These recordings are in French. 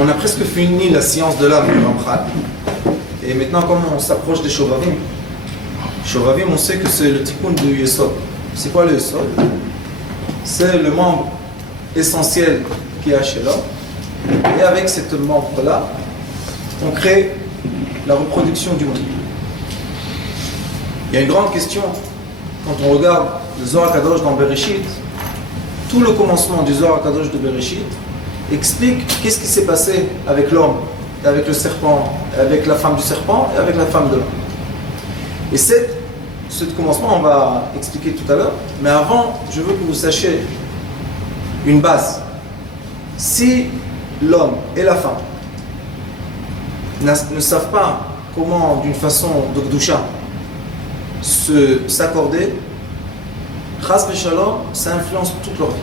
On a presque fini la science de l'âme du Ramchal. Et maintenant, comme on s'approche des Shovavim, on sait que c'est le tikkun du Yesod. C'est quoi le Yesod? C'est le membre essentiel qu'il y a chez l'homme. Et avec ce membre-là, on crée la reproduction du monde. Il y a une grande question, quand on regarde le Zohar Kadosh dans Bereshit, tout le commencement du Zohar Kadosh de Bereshit explique qu'est-ce qui s'est passé avec l'homme, avec le serpent, avec la femme du serpent et avec la femme de l'homme. Et ce commencement, on va expliquer tout à l'heure, mais avant, je veux que vous sachiez une base. Si l'homme et la femme ne savent pas comment, d'une façon de Gdusha, s'accorder, Chas v'Shalom, ça influence toute leur vie.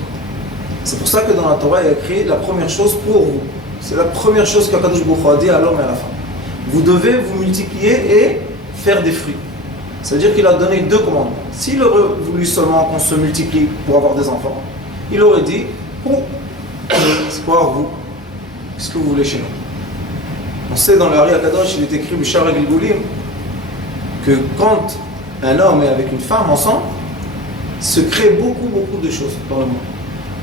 C'est pour ça que dans la Torah, il y a écrit la première chose pour vous. C'est la première chose qu'Akadosh Baruch Hu a dit à l'homme et à la femme. Vous devez vous multiplier et faire des fruits. C'est-à-dire qu'il a donné 2 commandements. S'il aurait voulu seulement qu'on se multiplie pour avoir des enfants, il aurait dit, c'est quoi vous? Qu'est-ce que vous voulez chez nous? On sait dans le Hari Akadosh, il est écrit Bishar Gilgulim, que quand un homme est avec une femme ensemble, se crée beaucoup de choses dans le monde.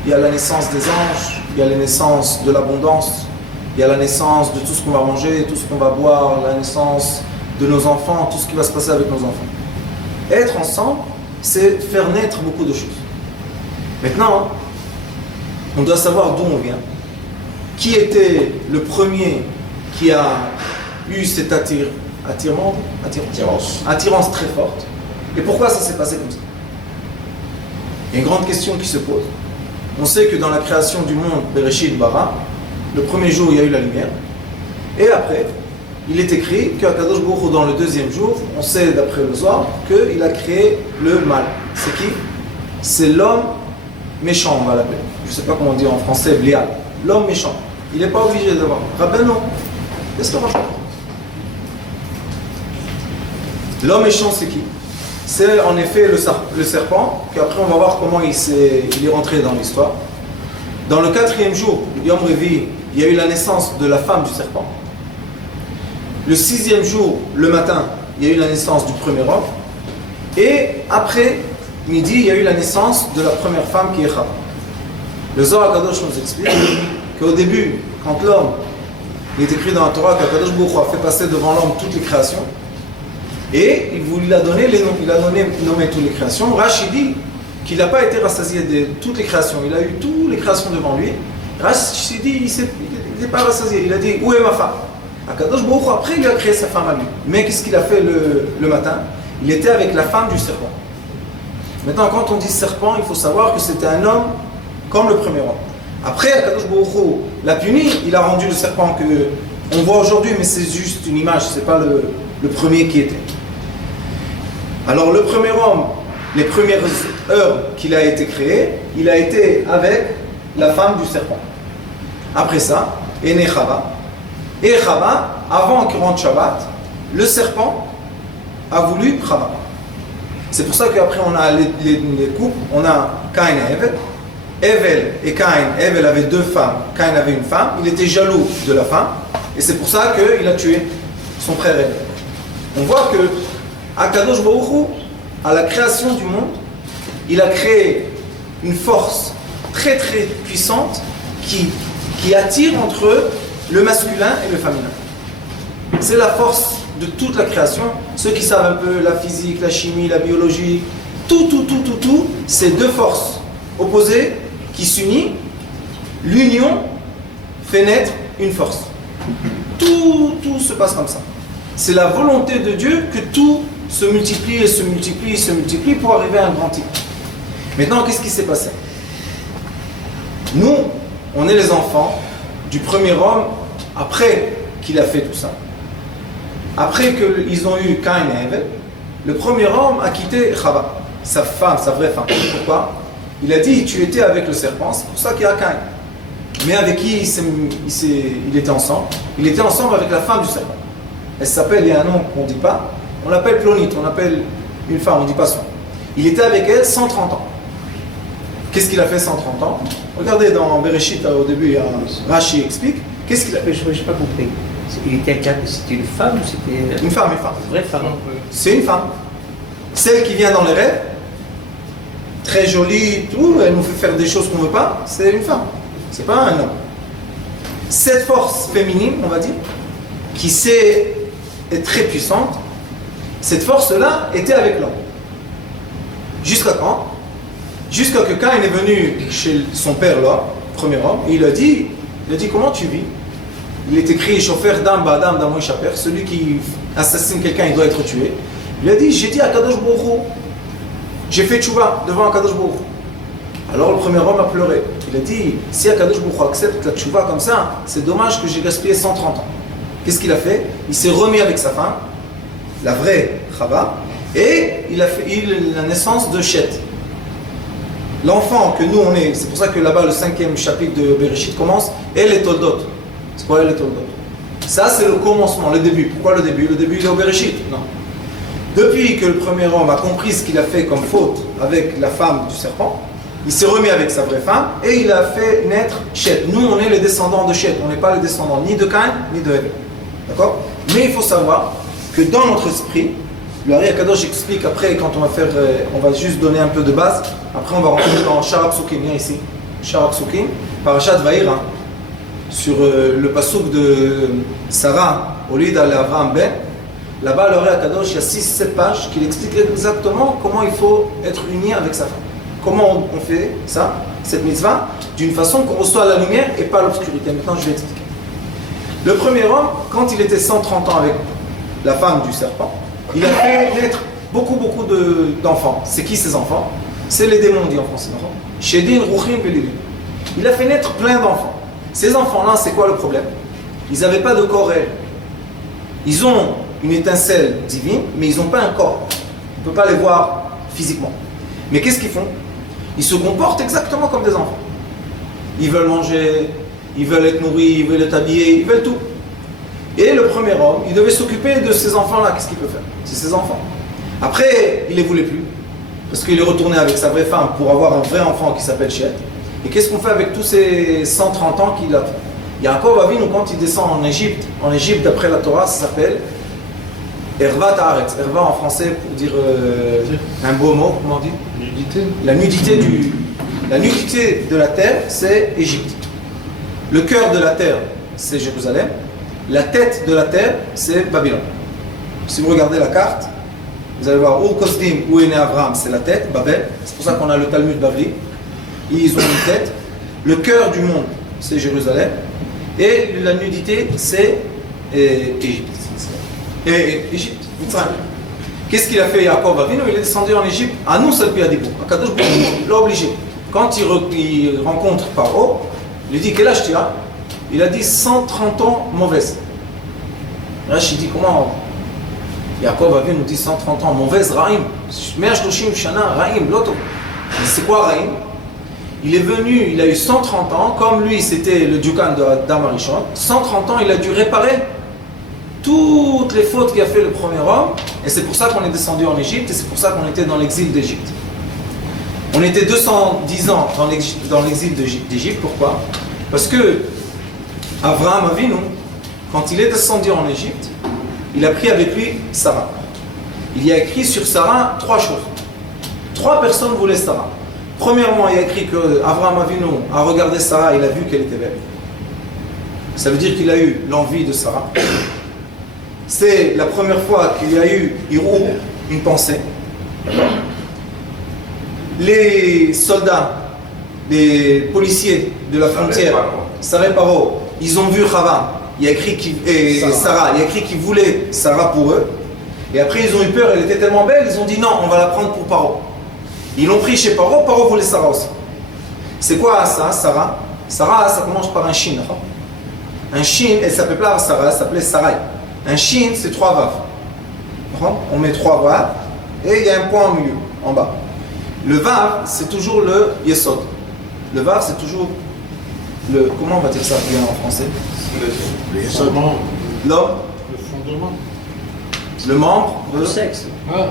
Il y a la naissance des anges, il y a la naissance de l'abondance, il y a la naissance de tout ce qu'on va manger, tout ce qu'on va boire, la naissance de nos enfants, tout ce qui va se passer avec nos enfants. Être ensemble, c'est faire naître beaucoup de choses. Maintenant, on doit savoir d'où on vient. Qui était le premier qui a eu cette attirance très forte? Et pourquoi ça s'est passé comme ça? Il y a une grande question qui se pose. On sait que dans la création du monde, Bereshit Bara, le premier jour, il y a eu la lumière. Et après, il est écrit qu'Akadosh Baruch Hu, dans le 2e jour, on sait d'après le Zohar, qu'il a créé le mal. C'est qui? C'est l'homme méchant, on va l'appeler. Je ne sais pas comment on dit en français, Blial. L'homme méchant. Il n'est pas obligé d'avoir. Rabbeinu, qu'est-ce que raconte? L'homme méchant, c'est qui? C'est en effet le serpent, puis après on va voir comment il est rentré dans l'histoire. Dans le 4e jour, Yom Revi, il y a eu la naissance de la femme du serpent. Le 6e jour, le matin, il y a eu la naissance du premier homme. Et après midi, il y a eu la naissance de la première femme qui est Chava. Le Zohar Kadosh nous explique qu'au début, quand l'homme, il est écrit dans la Torah qu'Akadosh Baruch Hu a fait passer devant l'homme toutes les créations, et il a donné les noms, il a nommé toutes les créations. Rashi dit qu'il n'a pas été rassasié de toutes les créations, il a eu toutes les créations devant lui. Rashi dit il n'est pas rassasié, il a dit où est ma femme? Akadosh Baruch Hu après il a créé sa femme à lui. Mais qu'est-ce qu'il a fait le matin? Il était avec la femme du serpent. Maintenant quand on dit serpent, il faut savoir que c'était un homme comme le premier homme. Après Akadosh Baruch Hu l'a puni, il a rendu le serpent que on voit aujourd'hui, mais c'est juste une image, c'est pas le premier qui était. Alors le premier homme, les premières heures qu'il a été créé, il a été avec la femme du serpent. Après ça, est né Chava. Et Chava, avant qu'il rentre Shabbat, le serpent a voulu Chava. C'est pour ça qu'après on a les couples, on a Cain et Hevel. Hevel et Cain, Hevel avait 2 femmes, Cain avait une femme, il était jaloux de la femme, et c'est pour ça qu'il a tué son frère Hevel. On voit que Akadosh Baruch Hu, à la création du monde, il a créé une force très puissante qui attire entre eux le masculin et le féminin. C'est la force de toute la création. Ceux qui savent un peu la physique, la chimie, la biologie, tout, c'est 2 forces opposées qui s'unissent. L'union fait naître une force. Tout se passe comme ça. C'est la volonté de Dieu que tout se multiplie pour arriver à un grand type. Maintenant, qu'est-ce qui s'est passé? Nous, on est les enfants du premier homme après qu'il a fait tout ça. Après qu'ils ont eu Cain et Hevel, le premier homme a quitté Chava, sa femme, sa vraie femme. Pourquoi? Il a dit, tu étais avec le serpent, c'est pour ça qu'il y a Cain. Mais avec qui il était ensemble? Il était ensemble avec la femme du serpent. Elle s'appelle, il y a un nom qu'on ne dit pas, on l'appelle Plonit, on appelle une femme, on ne dit pas son nom. Il était avec elle 130 ans. Qu'est-ce qu'il a fait 130 ans? Regardez dans Bereshit, au début, Rashi explique Qu'est-ce qu'il a fait? Je n'ai pas compris. C'était une femme ou c'était... Une femme, une femme. Une vraie femme. C'est une femme. Celle qui vient dans les rêves, très jolie, tout, elle nous fait faire des choses qu'on ne veut pas, c'est une femme. C'est pas un homme. Cette force féminine, on va dire, qui est très puissante, cette force-là était avec l'homme. Jusqu'à quand? Jusqu'à que quand il est venu chez son père là, premier homme, et il a dit comment tu vis? Il est écrit chauffeur d'âme, badam, d'Amoy Chaper, celui qui assassine quelqu'un, il doit être tué. Il a dit, j'ai dit à Kadosh Baruch Hu, j'ai fait tchouva devant Kadosh Baruch Hu. Alors le premier homme a pleuré. Il a dit, si Kadosh Baruch Hu accepte la tchouva comme ça, c'est dommage que j'ai gaspillé 130 ans. Qu'est-ce qu'il a fait? Il s'est remis avec sa femme, la vraie Chava, et il a eu la naissance de Shet. L'enfant que nous on est, c'est pour ça que là-bas le 5e chapitre de Bereshit commence, et les Toldot. C'est quoi les Toldot? Ça c'est le commencement, le début. Pourquoi le début? Le début il est au Bereshit. Non. Depuis que le premier homme a compris ce qu'il a fait comme faute avec la femme du serpent, il s'est remis avec sa vraie femme et il a fait naître Shet. Nous on est les descendants de Shet, on n'est pas les descendants ni de Caïn ni de Hevel. D'accord? Mais il faut savoir que dans notre esprit, le Hari Akadosh explique après, quand on va juste donner un peu de base, après on va rentrer dans Sharak Sukim, viens ici, Sharak Sukim, Parashat Vaïra, sur le passouk de Sarah, au lieu d'aller à Abraham Ben, là-bas le Hari Akadosh, il y a 6-7 pages qui expliquent exactement comment il faut être uni avec sa femme. Comment on fait ça, cette mitzvah, d'une façon qu'on reçoit la lumière et pas l'obscurité. Maintenant je vais expliquer. Le premier homme, quand il était 130 ans avec la femme du serpent, il a fait naître beaucoup d'enfants. C'est qui ces enfants? C'est les démons, dit en français. Shedin, Ruchim, Belilin. Il a fait naître plein d'enfants. Ces enfants-là, c'est quoi le problème? Ils n'avaient pas de corps réel. Ils ont une étincelle divine, mais ils n'ont pas un corps. On ne peut pas les voir physiquement. Mais qu'est-ce qu'ils font? Ils se comportent exactement comme des enfants. Ils veulent manger, ils veulent être nourris, ils veulent être habillés, ils veulent tout. Et le premier homme, il devait s'occuper de ces enfants-là. Qu'est-ce qu'il peut faire? C'est ses enfants. Après, il ne les voulait plus. Parce qu'il est retourné avec sa vraie femme pour avoir un vrai enfant qui s'appelle Shet. Et qu'est-ce qu'on fait avec tous ces 130 ans qu'il a? Yaakov Avinu, quand il descend en Égypte d'après la Torah, ça s'appelle Erva Ta'aretz. Erva en français pour dire un beau mot, comment on dit? Nudité. La nudité de la terre, c'est Égypte. Le cœur de la terre, c'est Jérusalem. La tête de la terre, c'est Babylone. Si vous regardez la carte, vous allez voir où Kosdim, où est né Abraham, c'est la tête, Babel. C'est pour ça qu'on a le Talmud Bavli. Ils ont une tête. Le cœur du monde, c'est Jérusalem. Et la nudité, c'est Égypte. Égypte. Qu'est-ce qu'il a fait Yaakov Avinu? Il est descendu en Égypte. À nous, c'est le pays à Dibou. À Kadosh Baruch Hu, il l'a obligé. Quand il rencontre Paro, il lui dit quel âge tu as? Il a dit 130 ans mauvaise. Rachid dit comment? Yaakov Avinu nous dit 130 ans mauvaise, Raïm. 130 shana, Raïm, l'autre. C'est quoi Raïm? Il est venu, il a eu 130 ans, comme lui c'était le Dukan d'Adam Arishon. 130 ans, il a dû réparer toutes les fautes qu'a fait le premier homme. Et c'est pour ça qu'on est descendu en Égypte et c'est pour ça qu'on était dans l'exil d'Égypte. On était 210 ans dans l'exil d'Égypte. Pourquoi? Parce que Abraham Avinu, quand il est descendu en Égypte, il a pris avec lui Sarah. Il y a écrit sur Sarah 3 choses. 3 personnes voulaient Sarah. Premièrement, il y a écrit que Abraham Avinu a regardé Sarah, il a vu qu'elle était belle. Ça veut dire qu'il a eu l'envie de Sarah. C'est la première fois qu'il y a eu une pensée. Les soldats, les policiers de la frontière, Sarah et Paro, ils ont vu Chava, il y a écrit Sarah, il y a écrit qu'ils voulaient Sarah pour eux. Et après ils ont eu peur, elle était tellement belle, ils ont dit non, on va la prendre pour Paro. Ils l'ont pris chez Paro, Paro voulait Sarah aussi. C'est quoi ça, Sarah? Sarah, ça commence par un shin. Un shin, elle ne s'appelait pas Sarah, elle s'appelait Sarai. Un shin, c'est 3 vav. On met 3 vav et il y a un point au milieu, en bas. Le vav, c'est toujours le yesod. Le vav, c'est toujours le. Comment on va dire ça bien en français? Le yesod. L'homme. Le fondement. Le membre. Le sexe. Ah.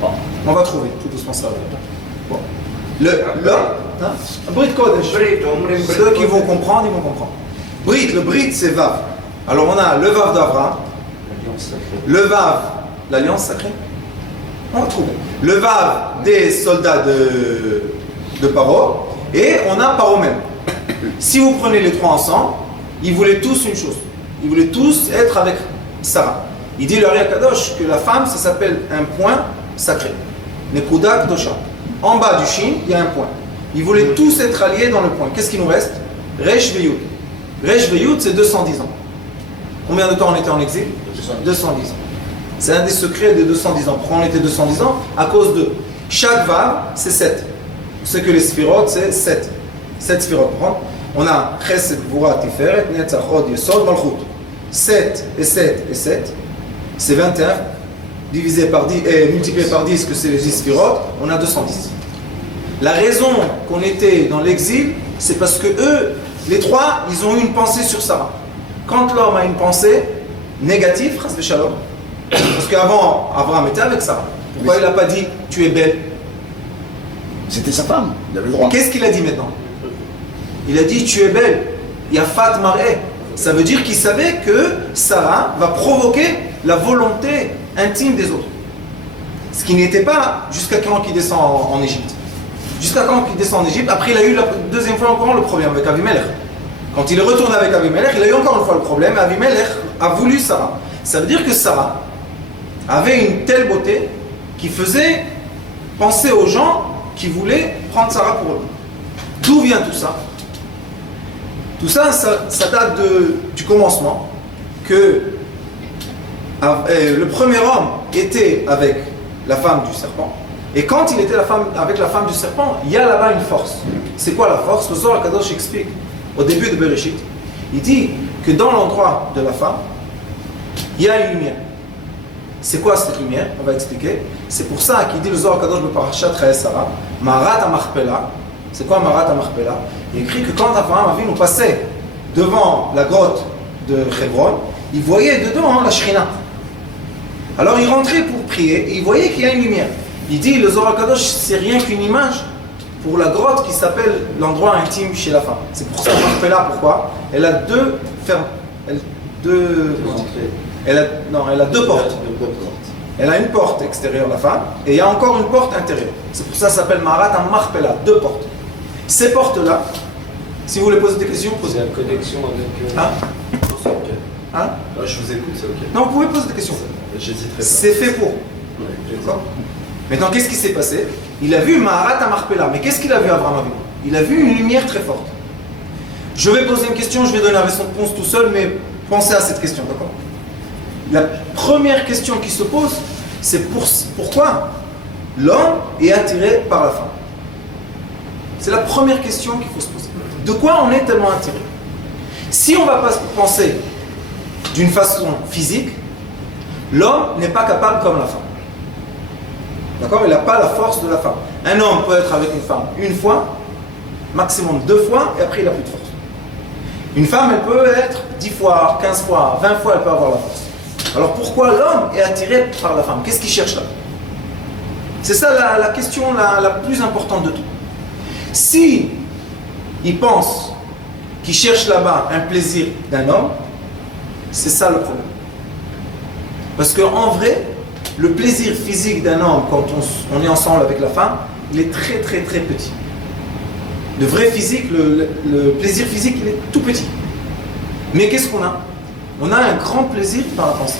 Bon, on va trouver tout doucement ça. Bon. L'homme. Brit Kodesh. Ceux qui vont comprendre, ils vont comprendre. Brit, le Brit, c'est Vav. Alors on a le Vav d'Abraham, L'alliance sacrée. le Vav, l'alliance sacrée. On retrouve. Le Vav des soldats de Paro, et on a Paro même. Si vous prenez les trois ensemble, ils voulaient tous une chose. Ils voulaient tous être avec Sarah. Il dit le Ari Akadosh que la femme, ça s'appelle un point sacré. Nekuda Kdosha. En bas du Shin, il y a un point. Ils voulaient tous être alliés dans le point. Qu'est-ce qu'il nous reste? Resh Veyud. Resh Veyud, c'est 210 ans. Combien de temps on était en exil? 210 ans. C'est un des secrets des 210 ans. Pourquoi on était 210 ans? À cause de chaque vav, c'est 7. Vous savez que les sphirotes, c'est 7. 7 sphirotes. On a Chesed, Gvura, Tiferet, Netzach, Hod, Yesod, Malchut. 7 et 7 et 7, c'est 21. Divisé par 10 et multiplié par 10, que c'est les 10 sphirotes, on a 210. La raison qu'on était dans l'exil, c'est parce que eux, les trois, ils ont eu une pensée sur Sarah. Quand l'homme a une pensée négative, chas v'shalom, parce qu'avant, Abraham était avec Sarah. Pourquoi il n'a pas dit tu es belle? C'était sa femme, il avait le droit. Qu'est-ce qu'il a dit maintenant? Il a dit tu es belle. Yafat mar'eh. Ça veut dire qu'il savait que Sarah va provoquer la volonté intime des autres. Ce qui n'était pas jusqu'à quand il descend en Égypte. Jusqu'à quand il descend en Égypte. Après, il a eu la deuxième fois encore le problème avec Avimelech. Quand il est retourné avec Avimelech, il a eu encore une fois le problème. Avimelech a voulu Sarah. Ça veut dire que Sarah avait une telle beauté qui faisait penser aux gens qui voulaient prendre Sarah pour eux. D'où vient tout ça? Tout ça, ça date du commencement, que le premier homme était avec la femme du serpent, et quand il était avec la femme du serpent, il y a là-bas une force. C'est quoi la force? Le Zohar Kadosh explique au début de Bereshit. Il dit que dans l'endroit de la femme, il y a une lumière. C'est quoi cette lumière? On va expliquer. C'est pour ça qu'il dit le Zohar Kadosh Beparashat Chayei Sarah, Marat HaMachpelah. C'est quoi Marat HaMachpelah? Il écrit que quand Abraham Avinu passait devant la grotte de Hebron, il voyait dedans la Shrina. Alors il rentrait pour prier et il voyait qu'il y a une lumière. Il dit, le Zohar Kadosh, c'est rien qu'une image pour la grotte qui s'appelle l'endroit intime chez la femme. C'est pour ça Machpelah, pourquoi? Elle a deux fermes. Elle a deux portes. Elle a une porte extérieure, la femme, et il y a encore une porte intérieure. C'est pour ça que ça s'appelle Marat HaMachpelah, deux portes. Ces portes-là, si vous voulez poser des questions, posez. C'est la connexion avec. Hein? Non, c'est ok. Hein? Je vous écoute, c'est ok. Non, vous pouvez poser des questions. J'hésiterai pas. C'est fait pour. Ouais, D'accord? Maintenant, qu'est-ce qui s'est passé? Il a vu Maharat HaMachpelah. Mais qu'est-ce qu'il a vu, Abraham Avinu? Il a vu une lumière très forte. Je vais poser une question, je vais donner la réponse tout seul, mais pensez à cette question, d'accord? La première question qui se pose, c'est pourquoi l'homme est attiré par la femme? C'est la première question qu'il faut se poser. De quoi on est tellement attiré? Si on ne va pas penser d'une façon physique, l'homme n'est pas capable comme la femme. D'accord? Il n'a pas la force de la femme. Un homme peut être avec une femme une fois, maximum 2 fois, et après il n'a plus de force. Une femme, elle peut être 10 fois, 15 fois, 20 fois, elle peut avoir la force. Alors pourquoi l'homme est attiré par la femme? Qu'est-ce qu'il cherche là? C'est ça la question la plus importante de tout. Si il pense qu'il cherche là-bas un plaisir d'un homme, c'est ça le problème. Parce qu'en vrai, le plaisir physique d'un homme, quand on est ensemble avec la femme, il est très très très petit. Le vrai physique, le plaisir physique, il est tout petit. Mais qu'est-ce qu'on a? On a un grand plaisir par la pensée.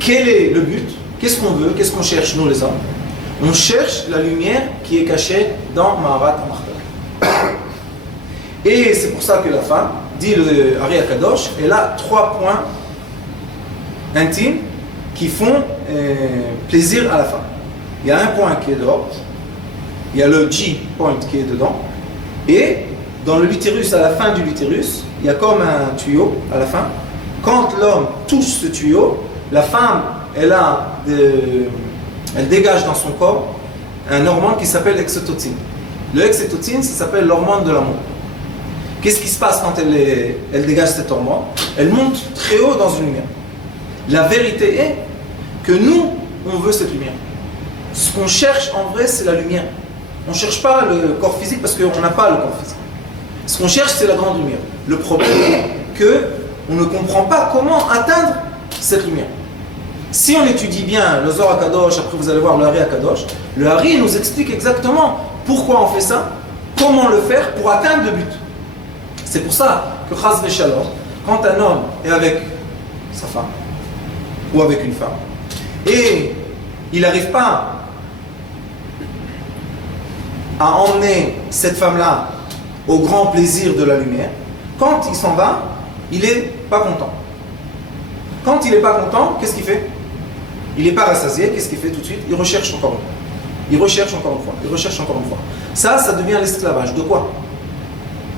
Quel est le but? Qu'est-ce qu'on veut? Qu'est-ce qu'on cherche, nous les hommes? On cherche la lumière qui est cachée dans Maharat HaMachpelah. Et c'est pour ça que la femme, dit le Ari Akadosh, elle a 3 points intimes qui font plaisir à la femme. Il y a un point qui est dehors, il y a le G-point qui est dedans, et dans le l'utérus, à la fin du l'utérus, il y a comme un tuyau à la fin. Quand l'homme touche ce tuyau, la femme, elle dégage dans son corps un hormone qui s'appelle l'oxytocine. Le oxytocine, ça s'appelle l'hormone de l'amour. Qu'est-ce qui se passe quand elle dégage cet hormone? Elle monte très haut dans une lumière. La vérité est que nous, on veut cette lumière. Ce qu'on cherche en vrai, c'est la lumière. On ne cherche pas le corps physique parce qu'on n'a pas le corps physique. Ce qu'on cherche, c'est la grande lumière. Le problème est qu'on ne comprend pas comment atteindre cette lumière. Si on étudie bien le Zohar HaKadosh, après vous allez voir le Hari HaKadosh, le Hari nous explique exactement pourquoi on fait ça, comment le faire pour atteindre le but. C'est pour ça que Chas V'Shalom, quand un homme est avec sa femme ou avec une femme et il n'arrive pas à emmener cette femme-là au grand plaisir de la lumière, quand il s'en va, il n'est pas content. Quand il n'est pas content, qu'est-ce qu'il fait? Il n'est pas rassasié, qu'est-ce qu'il fait tout de suite? Il recherche encore une fois. Il recherche encore une fois. Il recherche encore une fois. Ça devient l'esclavage. De quoi?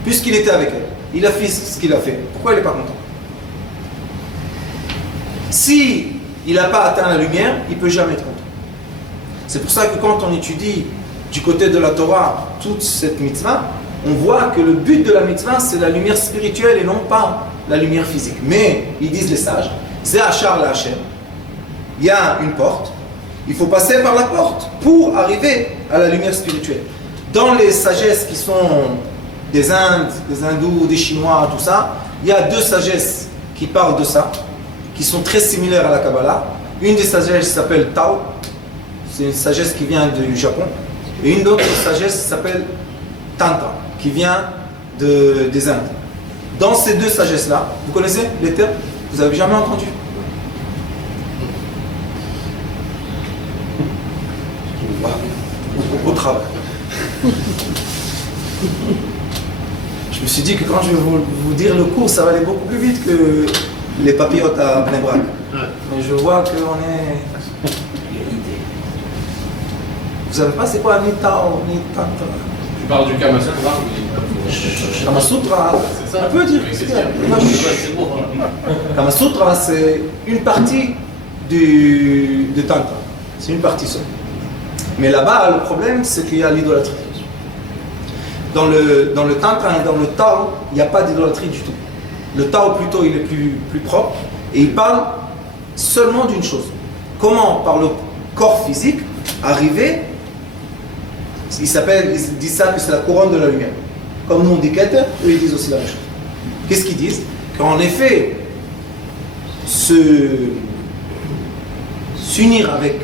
Puisqu'il était avec elle, il a fait ce qu'il a fait. Pourquoi il n'est pas content? Si il n'a pas atteint la lumière, il ne peut jamais être content. C'est pour ça que quand on étudie du côté de la Torah toute cette mitzvah, on voit que le but de la mitzvah, c'est la lumière spirituelle et non pas la lumière physique. Mais, ils disent les sages, Zeh Hachar la Hashem, il y a une porte, il faut passer par la porte pour arriver à la lumière spirituelle. Dans les sagesses qui sont des Indes, des Hindous, des Chinois, tout ça, il y a deux sagesses qui parlent de ça, qui sont très similaires à la Kabbalah. Une des sagesses s'appelle Tao, c'est une sagesse qui vient du Japon, et une autre sagesse s'appelle Tantra, qui vient des Indes. Dans ces deux sagesses-là, vous connaissez les termes? Vous n'avez jamais entendu? Au travail. Je me suis dit que quand je vais vous dire le cours, ça va aller beaucoup plus vite que les papillotes à Bnei Brak. Mais je vois qu'on est... Vous savez pas c'est quoi ni Tao, ni Tantra? Tu parles du Kama Sutra? Kama Sutra, C'est ça? on peut dire. C'est bon. Kama Sutra, c'est une partie de Tantra. C'est une partie seule. Mais là-bas, le problème, c'est qu'il y a l'idolâtrie. Dans le Tantra et dans le Tao, il n'y a pas d'idolâtrie du tout. Le Tao, plutôt, il est plus propre. Et il parle seulement d'une chose. Comment, par le corps physique, arriver... Ils disent ça que c'est la couronne de la lumière. Comme nous on dit Keter, eux ils disent aussi la même chose. Qu'est-ce qu'ils disent? Qu'en effet, s'unir avec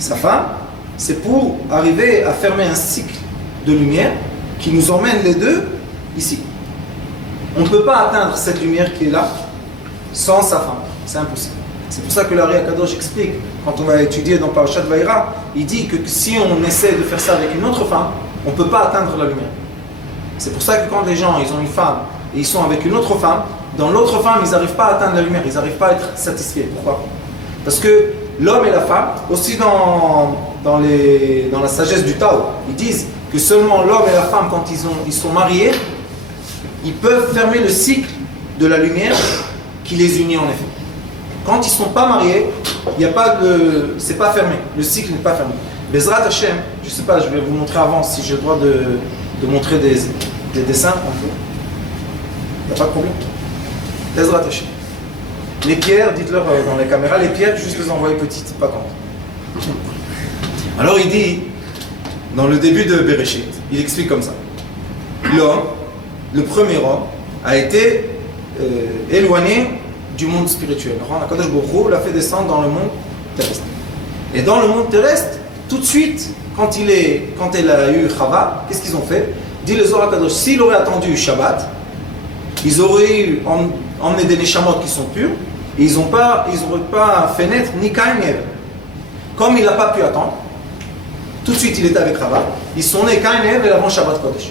sa femme, c'est pour arriver à fermer un cycle de lumière qui nous emmène les deux ici. On ne peut pas atteindre cette lumière qui est là sans sa femme. C'est impossible. C'est pour ça que l'Ari HaKadosh explique, quand on va étudier dans Parashat Vayera, il dit que si on essaie de faire ça avec une autre femme, on ne peut pas atteindre la lumière. C'est pour ça que quand les gens ils ont une femme et ils sont avec une autre femme, dans l'autre femme, ils n'arrivent pas à atteindre la lumière, ils n'arrivent pas à être satisfaits. Pourquoi? Parce que l'homme et la femme, aussi dans la sagesse du Tao, ils disent que seulement l'homme et la femme, quand ils sont mariés, ils peuvent fermer le cycle de la lumière qui les unit en effet. Quand ils ne sont pas mariés, c'est pas fermé, le cycle n'est pas fermé. Bezrat Hashem, je ne sais pas, je vais vous montrer avant si j'ai le droit de montrer des dessins. Il n'y a pas de problème. Bezrat Hashem. Les pierres, dites-leur dans les caméras, les pierres, juste les envoyer petites, pas grandes. Alors il dit, dans le début de Bereshit, il explique comme ça. L'homme, le premier homme, a été éloigné du monde spirituel. Akadosh Baruch Hu l'a fait descendre dans le monde terrestre. Et dans le monde terrestre, tout de suite, quand elle a eu Chava, qu'est-ce qu'ils ont fait? Dit le Zohar HaKadosh, s'il aurait attendu Shabbat, ils auraient emmené des Neshamot qui sont purs, et ils n'auraient pas fait naître ni Caïn ni Ève. Comme il n'a pas pu attendre, tout de suite il était avec Chava, ils sont nés Caïn et Ève avant Shabbat Kodesh.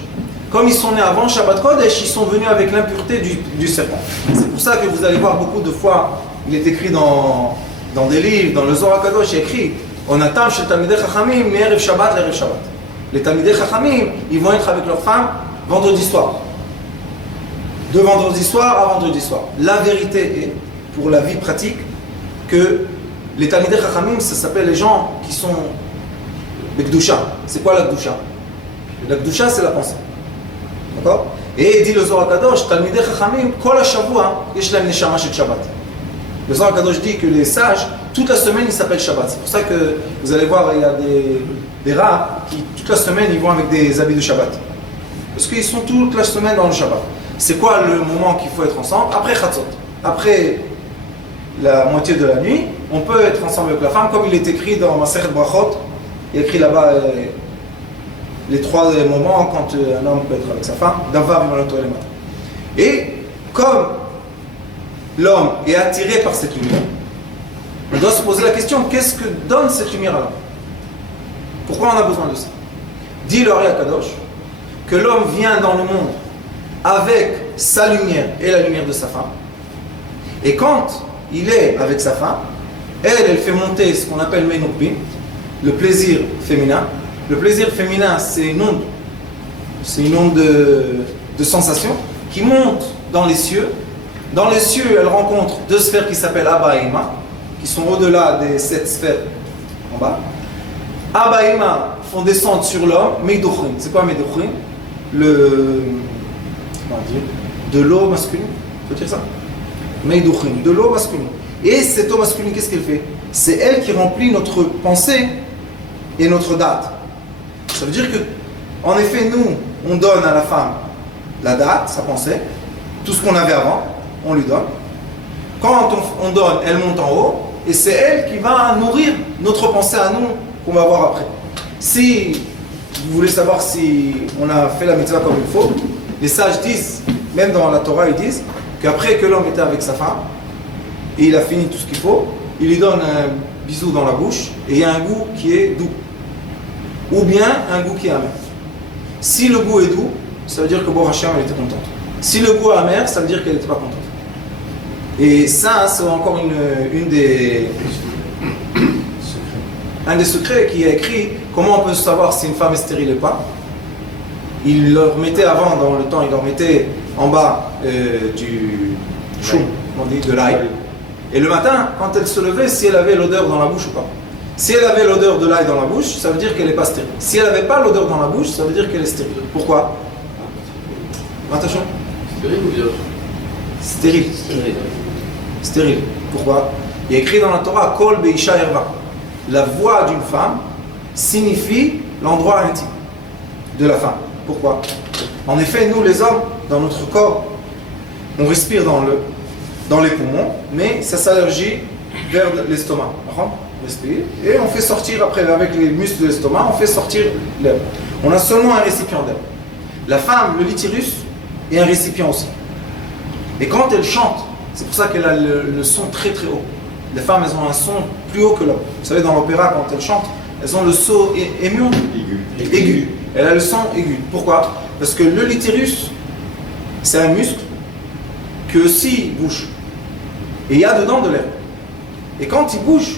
Comme ils sont nés avant Shabbat Kodesh, ils sont venus avec l'impureté du serpent. C'est pour ça que vous allez voir beaucoup de fois, il est écrit dans des livres, dans le Zohar HaKadosh, il est écrit on attend chez Talmidei Chachamim, m'erev Shabbat l'erev Shabbat. Les Talmidei Chachamim, ils vont être avec leurs femmes vendredi soir. De vendredi soir à vendredi soir. La vérité est, pour la vie pratique, que les Talmidei Chachamim, ça s'appelle les gens qui sont Bekdusha. C'est quoi la Kdusha? La Kdusha, c'est la pensée. D'accord? Et dit le Zohar HaKadosh, Talmidei Chachamim, kol ha-shavua, yesh lahem neshama shel Shabbat. Le Zohar HaKadosh dit que les sages, toute la semaine, ils s'appellent Shabbat. C'est pour ça que vous allez voir, il y a des rats qui, toute la semaine, ils vont avec des habits de Shabbat. Parce qu'ils sont toute la semaine dans le Shabbat. C'est quoi le moment qu'il faut être ensemble? Après Chatzot. Après la moitié de la nuit, on peut être ensemble avec la femme, comme il est écrit dans Masechet Brachot. Il est écrit là-bas les 3 moments quand un homme peut être avec sa femme. Dava, Vimaloto et le matin. Et comme l'homme est attiré par cette lumière, on doit se poser la question, qu'est-ce que donne cette lumière à l'homme? Pourquoi on a besoin de ça? Dit le Ari Akadosh que l'homme vient dans le monde avec sa lumière et la lumière de sa femme. Et quand il est avec sa femme, elle fait monter ce qu'on appelle Meinukbin, le plaisir féminin. Le plaisir féminin, c'est une onde de sensation qui monte dans les cieux. Dans les cieux, elle rencontre 2 sphères qui s'appellent Abba et Ima, qui sont au-delà des 7 sphères en bas. Abba et Ima font descendre sur l'homme Meiduchrin. C'est quoi Meiduchrin? Comment dire? De l'eau masculine, on peut dire ça? Meiduchrin, de l'eau masculine. Et cette eau masculine, qu'est-ce qu'elle fait? C'est elle qui remplit notre pensée et notre date. Ça veut dire que, en effet, nous, on donne à la femme la date, sa pensée, tout ce qu'on avait avant, on lui donne. Quand on donne, elle monte en haut, et c'est elle qui va nourrir notre pensée à nous qu'on va voir après. Si vous voulez savoir si on a fait la mitzvah comme il faut, les sages disent, même dans la Torah, ils disent qu'après que l'homme était avec sa femme, et il a fini tout ce qu'il faut, il lui donne un bisou dans la bouche, et il y a un goût qui est doux. Ou bien un goût qui est amer. Si le goût est doux, ça veut dire que Baruch Hashem, elle était contente. Si le goût est amer, ça veut dire qu'elle n'était pas contente. Et ça, c'est encore un des secrets qui est écrit. Comment on peut savoir si une femme est stérile ou pas? Il leur mettait avant, dans le temps, il leur mettait en bas du choum, on dit, de l'ail. Et le matin, quand elle se levait, si elle avait l'odeur dans la bouche ou pas. Si elle avait l'odeur de l'ail dans la bouche, ça veut dire qu'elle n'est pas stérile. Si elle n'avait pas l'odeur dans la bouche, ça veut dire qu'elle est stérile. Pourquoi? Attention. Stérile ou bien? Stérile. Stérile. Pourquoi? Il y a écrit dans la Torah, Kol Beisha Erva. La voix d'une femme signifie l'endroit intime de la femme. Pourquoi? En effet, nous les hommes, dans notre corps, on respire dans les poumons, mais ça s'allergie vers l'estomac. On respire et on fait sortir après, avec les muscles de l'estomac, on fait sortir l'air. On a seulement un récipient d'air. La femme, le l'utérus, est un récipient aussi. Et quand elle chante, c'est pour ça qu'elle a le son très très haut. Les femmes, elles ont un son plus haut que l'homme. Vous savez, dans l'opéra, quand elles chantent, elles ont le son aigu. Elle a le son aigu. Pourquoi? Parce que le l'utérus, c'est un muscle que s'il bouge, et il y a dedans de l'air. Et quand il bouge,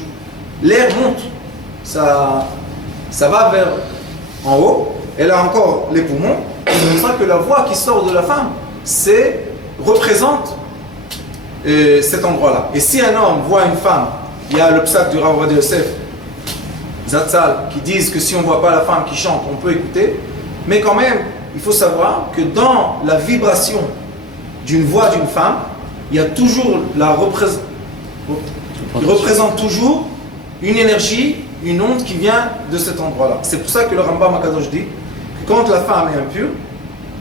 l'air monte. Ça va vers en haut. Elle a encore les poumons. C'est pour ça que la voix qui sort de la femme, représente cet endroit-là. Et si un homme voit une femme, il y a le psak du Rav Ovadia Yosef, Zatzal, qui disent que si on ne voit pas la femme qui chante, on peut écouter. Mais quand même, il faut savoir que dans la vibration d'une voix d'une femme, il y a toujours il représente toujours une énergie, une onde qui vient de cet endroit-là. C'est pour ça que le Rambam Akadosh dit que quand la femme est impure,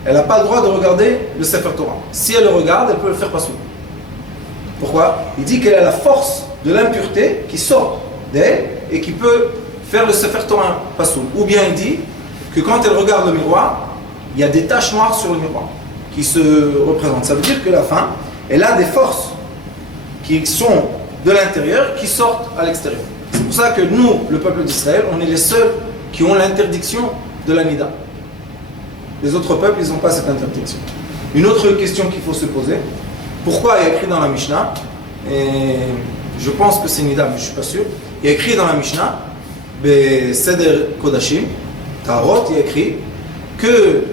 elle n'a pas le droit de regarder le Sefer Torah. Si elle le regarde, elle peut le faire passer. Pourquoi? Il dit qu'elle a la force de l'impureté qui sort d'elle et qui peut faire le Sefer Torah passer. Ou bien il dit que quand elle regarde le miroir, il y a des taches noires sur le miroir qui se représentent. Ça veut dire que la femme, elle a des forces qui sont de l'intérieur, qui sortent à l'extérieur. C'est pour ça que nous, le peuple d'Israël, on est les seuls qui ont l'interdiction de la Nida. Les autres peuples, ils n'ont pas cette interdiction. Une autre question qu'il faut se poser, pourquoi il y a écrit dans la Mishnah, et je pense que c'est Nida, mais je ne suis pas sûr, il y a écrit dans la Mishnah, Seder Kodashim, Tarot, il y a écrit que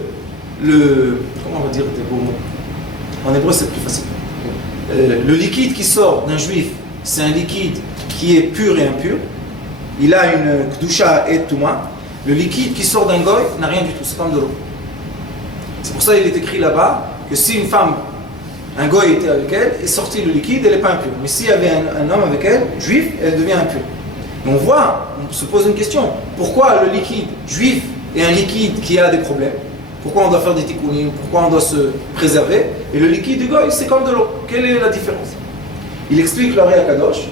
comment on va dire des beaux mots? En hébreu, c'est plus facile. Le liquide qui sort d'un juif, c'est un liquide qui est pur et impur. Il a une kdusha et touma. Le liquide qui sort d'un goy n'a rien du tout, c'est comme de l'eau. C'est pour ça qu'il est écrit là-bas que si une femme, un goy était avec elle, est sorti le liquide, elle n'est pas impure. Mais s'il y avait un homme avec elle, juif, elle devient impure. Et on se pose une question. Pourquoi le liquide juif est un liquide qui a des problèmes? Pourquoi on doit faire des tikkunim? Pourquoi on doit se préserver? Et le liquide du goy, c'est comme de l'eau. Quelle est la différence? Il explique l'Ari Akadosh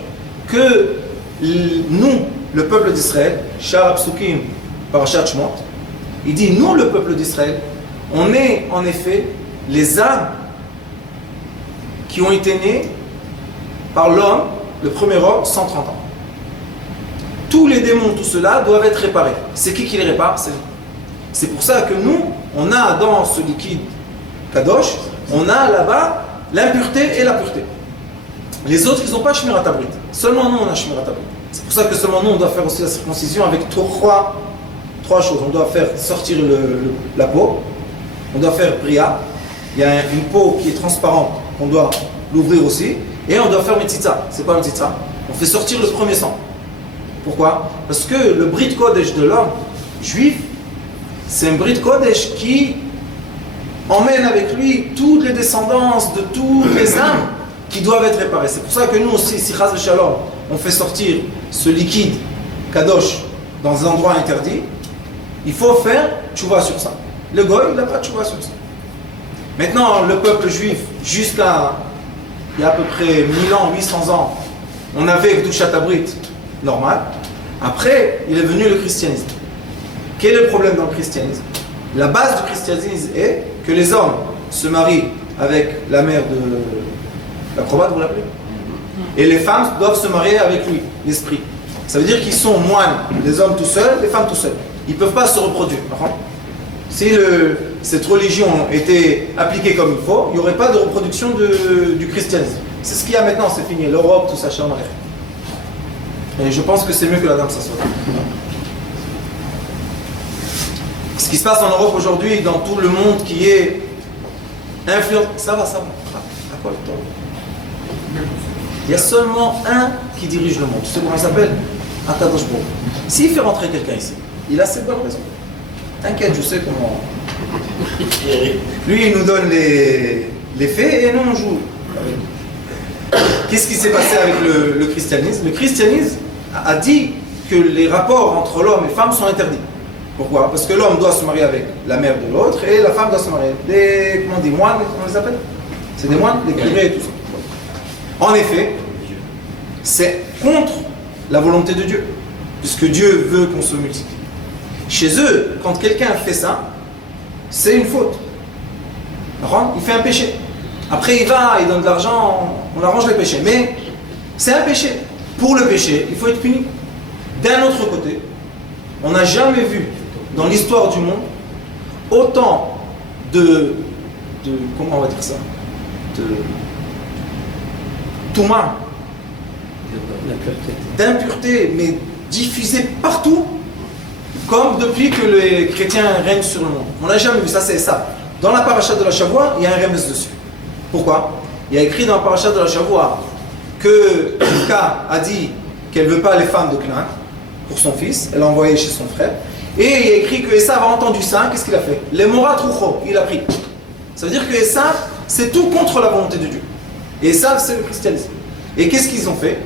que nous, le peuple d'Israël, Shar Psukim, Parashat Shemot, il dit, nous, le peuple d'Israël, on est en effet les âmes qui ont été nées par l'homme, le premier homme, 130 ans. Tous les démons, tout cela, doivent être réparés. C'est qui les répare? C'est nous. C'est pour ça que nous, on a dans ce liquide Kadosh, on a là-bas l'impureté et la pureté. Les autres, ils n'ont pas Shmirat Habrit. Seulement nous, on a Shmirat Habrit. C'est pour ça que seulement nous, on doit faire aussi la circoncision avec trois choses. On doit faire sortir la peau, on doit faire Bria, il y a une peau qui est transparente, on doit l'ouvrir aussi, et on doit faire Metzitza. C'est quoi Metzitza? On fait sortir le premier sang. Pourquoi? Parce que le Brit Kodesh de l'homme juif, c'est un Brit Kodesh qui emmène avec lui toutes les descendances de toutes les âmes qui doivent être réparées. C'est pour ça que nous aussi, si Chaz Shalom, on fait sortir ce liquide Kadosh dans un endroit interdit, il faut faire tchouva sur ça. Le goy, il n'a pas de tchouva sur ça. Maintenant, le peuple juif, jusqu'à il y a à peu près 1000 ans, 800 ans, on avait Kedushat Habrit normal. Après, il est venu le christianisme. Quel est le problème dans le christianisme? La base du christianisme est que les hommes se marient avec la mère de l'acrobate, vous l'appelez? Et les femmes doivent se marier avec lui, l'esprit. Ça veut dire qu'ils sont moines, les hommes tout seuls, les femmes tout seuls. Ils ne peuvent pas se reproduire. Si cette religion était appliquée comme il faut, il n'y aurait pas de reproduction du christianisme. C'est ce qu'il y a maintenant, c'est fini. L'Europe, tout ça, chez et je pense que c'est mieux que la dame s'assoie. Ce qui se passe en Europe aujourd'hui, dans tout le monde qui est influent... Ça va. À quoi le temps? Il y a seulement un qui dirige le monde. Tu sais comment il s'appelle? Akadosh Baruch Hu. S'il fait rentrer quelqu'un ici, il a ses bonnes raisons. T'inquiète, je sais comment... Lui, il nous donne les faits et nous, on joue. Qu'est-ce qui s'est passé avec le christianisme? Le christianisme a dit que les rapports entre l'homme et femme sont interdits. Pourquoi? Parce que l'homme doit se marier avec la mère de l'autre et la femme doit se marier avec des moines, comment on les appelle? C'est des moines, des curés et tout ça. En effet, c'est contre la volonté de Dieu, puisque Dieu veut qu'on se multiplie. Chez eux, quand quelqu'un fait ça, c'est une faute. Il fait un péché. Après, il va, il donne de l'argent, on arrange les péchés. Mais c'est un péché. Pour le péché, il faut être puni. D'un autre côté, on n'a jamais vu dans l'histoire du monde autant de comment on va dire ça, de touma, d'impureté, mais diffusée partout, comme depuis que les chrétiens règnent sur le monde. On n'a jamais vu ça, c'est ça. Dans la paracha de la Shavua, il y a un remez dessus. Pourquoi? Il y a écrit dans la paracha de la Shavua que Rivka a dit qu'elle ne veut pas les femmes de Canaan pour son fils, elle l'a envoyé chez son frère. Et il y a écrit que Esav a entendu ça, qu'est-ce qu'il a fait? Les Morat Rucho, il a pris. Ça veut dire que Esav, c'est tout contre la volonté de Dieu. Et Esav, c'est le christianisme. Et qu'est-ce qu'ils ont fait?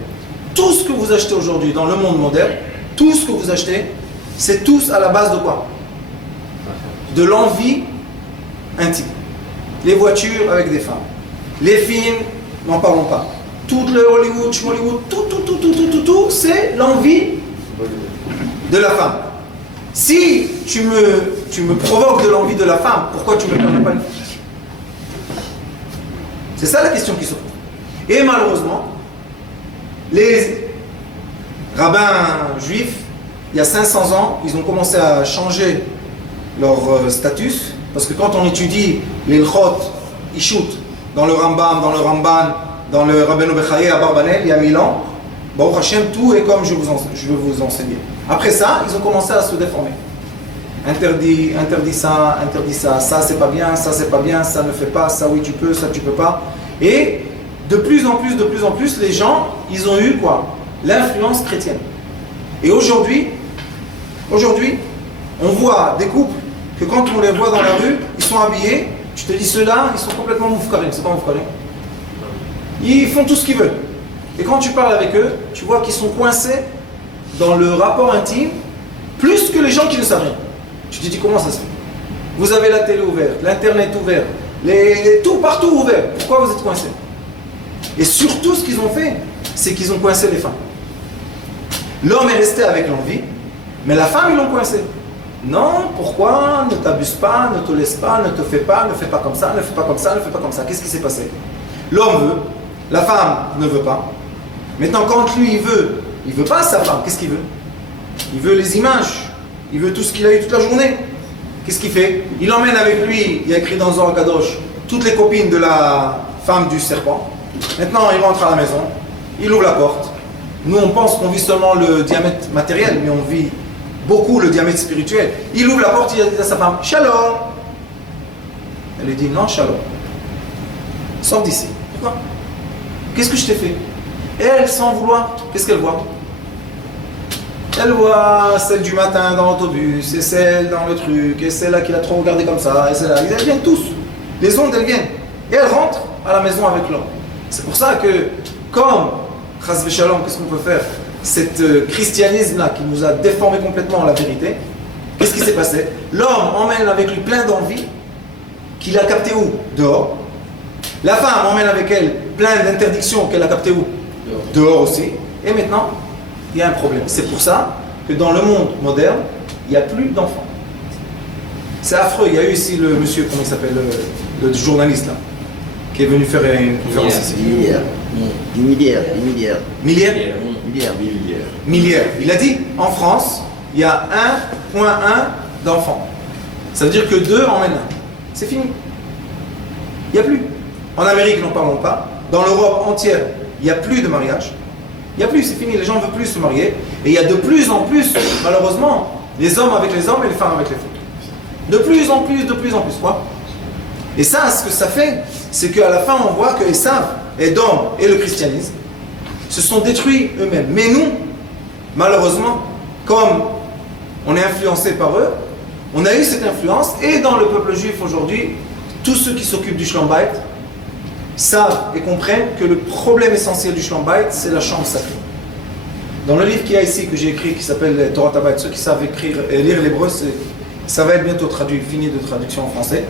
Tout ce que vous achetez aujourd'hui dans le monde moderne, tout ce que vous achetez, c'est tous à la base de quoi? De l'envie intime. Les voitures avec des femmes. Les films, n'en parlons pas. Tout le Hollywood, Schmollywood, tout, c'est l'envie de la femme. Si tu me provoques de l'envie de la femme, pourquoi tu ne me permets pas une fille? C'est ça la question qui se pose. Et malheureusement, les rabbins juifs, il y a 500 ans, ils ont commencé à changer leur statut, parce que quand on étudie les l'chot, Ishut, dans le Rambam, dans le Ramban, dans le Rabbeinu Bechaye à Barbanel, il y a 1000 ans, Baruch Hashem, tout est comme je veux vous enseigner. Après ça, ils ont commencé à se déformer. Interdit ça, ça c'est pas bien, ça c'est pas bien, ça ne fait pas, ça oui tu peux, ça tu peux pas. Et de plus en plus, les gens, ils ont eu quoi? L'influence chrétienne. Et aujourd'hui, on voit des couples que quand on les voit dans la rue, ils sont habillés, tu te dis ceux-là, ils sont complètement moufkarim, c'est pas moufkarim. Ils font tout ce qu'ils veulent. Et quand tu parles avec eux, tu vois qu'ils sont coincés dans le rapport intime, plus que les gens qui ne savent rien. Tu te dis comment ça se fait? Vous avez la télé ouverte, l'internet ouvert, tout partout ouvert. Pourquoi vous êtes coincés? Et surtout, ce qu'ils ont fait, c'est qu'ils ont coincé les femmes. L'homme est resté avec l'envie, mais la femme, ils l'ont coincé. Non, pourquoi? Ne t'abuse pas, ne te laisse pas, ne fais pas comme ça, ne fais pas comme ça, ne fais pas comme ça. Qu'est-ce qui s'est passé? L'homme veut, la femme ne veut pas. Maintenant, quand lui, il veut pas sa femme, qu'est-ce qu'il veut? Il veut les images, il veut tout ce qu'il a eu toute la journée. Qu'est-ce qu'il fait? Il emmène avec lui, il y a écrit dans Zohar Kadosh, toutes les copines de la femme du serpent. Maintenant, il rentre à la maison, il ouvre la porte. Nous, on pense qu'on vit seulement le diamètre matériel, mais on vit beaucoup le diamètre spirituel. Il ouvre la porte, il dit à sa femme, Shalom. Elle lui dit, non, Shalom. Sors d'ici. Pourquoi? Qu'est-ce que je t'ai fait? Et elle, sans vouloir, qu'est-ce qu'elle voit? Elle voit celle du matin dans l'autobus, et celle dans le truc, et celle-là qui l'a trop regardé comme ça, et celle-là. Elles viennent tous. Les ondes, elles viennent. Et elle rentre à la maison avec l'homme. C'est pour ça que, comme Chas v'Shalom, qu'est-ce qu'on peut faire? Cet christianisme-là qui nous a déformé complètement la vérité, qu'est-ce qui s'est passé? L'homme emmène avec lui plein d'envie, qu'il a capté où? Dehors. La femme emmène avec elle plein d'interdictions qu'elle a capté où? Dehors aussi. Et maintenant, il y a un problème. C'est pour ça que dans le monde moderne, il n'y a plus d'enfants. C'est affreux. Il y a eu ici le monsieur, comment il s'appelle, le journaliste là, qui est venu faire une conférence ici. Millière. Il a dit, en France, il y a 1,1 d'enfants. Ça veut dire que 2 emmènent 1. C'est fini. Il n'y a plus. En Amérique, n'en parlons pas. Dans l'Europe entière, il n'y a plus de mariage. Il n'y a plus, c'est fini. Les gens ne veulent plus se marier. Et il y a de plus en plus, malheureusement, les hommes avec les hommes et les femmes avec les femmes. De plus en plus. Quoi? Et ça, ce que ça fait, c'est qu'à la fin, on voit que Esav, Edom et le christianisme se sont détruits eux-mêmes. Mais nous, malheureusement, comme on est influencé par eux, on a eu cette influence. Et dans le peuple juif aujourd'hui, tous ceux qui s'occupent du Shalom Bayit savent et comprennent que le problème essentiel du Shalom Bayit, c'est la chambre sacrée. Dans le livre qu'il y a ici, que j'ai écrit, qui s'appelle Torah Tabayit, ceux qui savent écrire et lire l'hébreu, ça va être bientôt traduit, fini de traduction en français.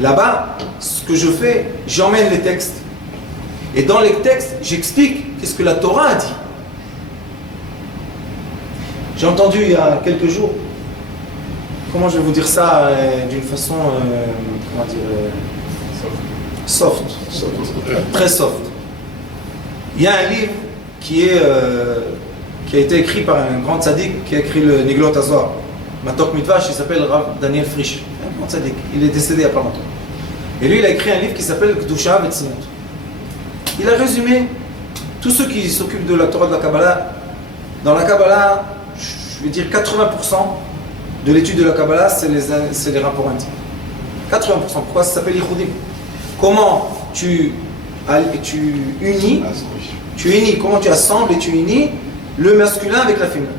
Là-bas, ce que je fais, j'emmène les textes. Et dans les textes, j'explique qu'est-ce que la Torah a dit. J'ai entendu il y a quelques jours, comment je vais vous dire ça d'une façon, comment dire, soft, très soft. Il y a un livre qui a été écrit par un grand tzaddik qui a écrit le Niglot Hazor, Matok Mitvash, il s'appelle Rav Daniel Frisch, un grand tzaddik. Il est décédé il n'y a pas longtemps. Et lui, il a écrit un livre qui s'appelle Kedusha Vetzniut. Il a résumé tous ceux qui s'occupent de la Torah de la Kabbalah. Dans la Kabbalah, je vais dire 80% de l'étude de la Kabbalah, c'est les rapports intimes. 80%. Pourquoi ça s'appelle Yichudim? Comment tu unis, comment tu assembles et tu unis le masculin avec la féminine.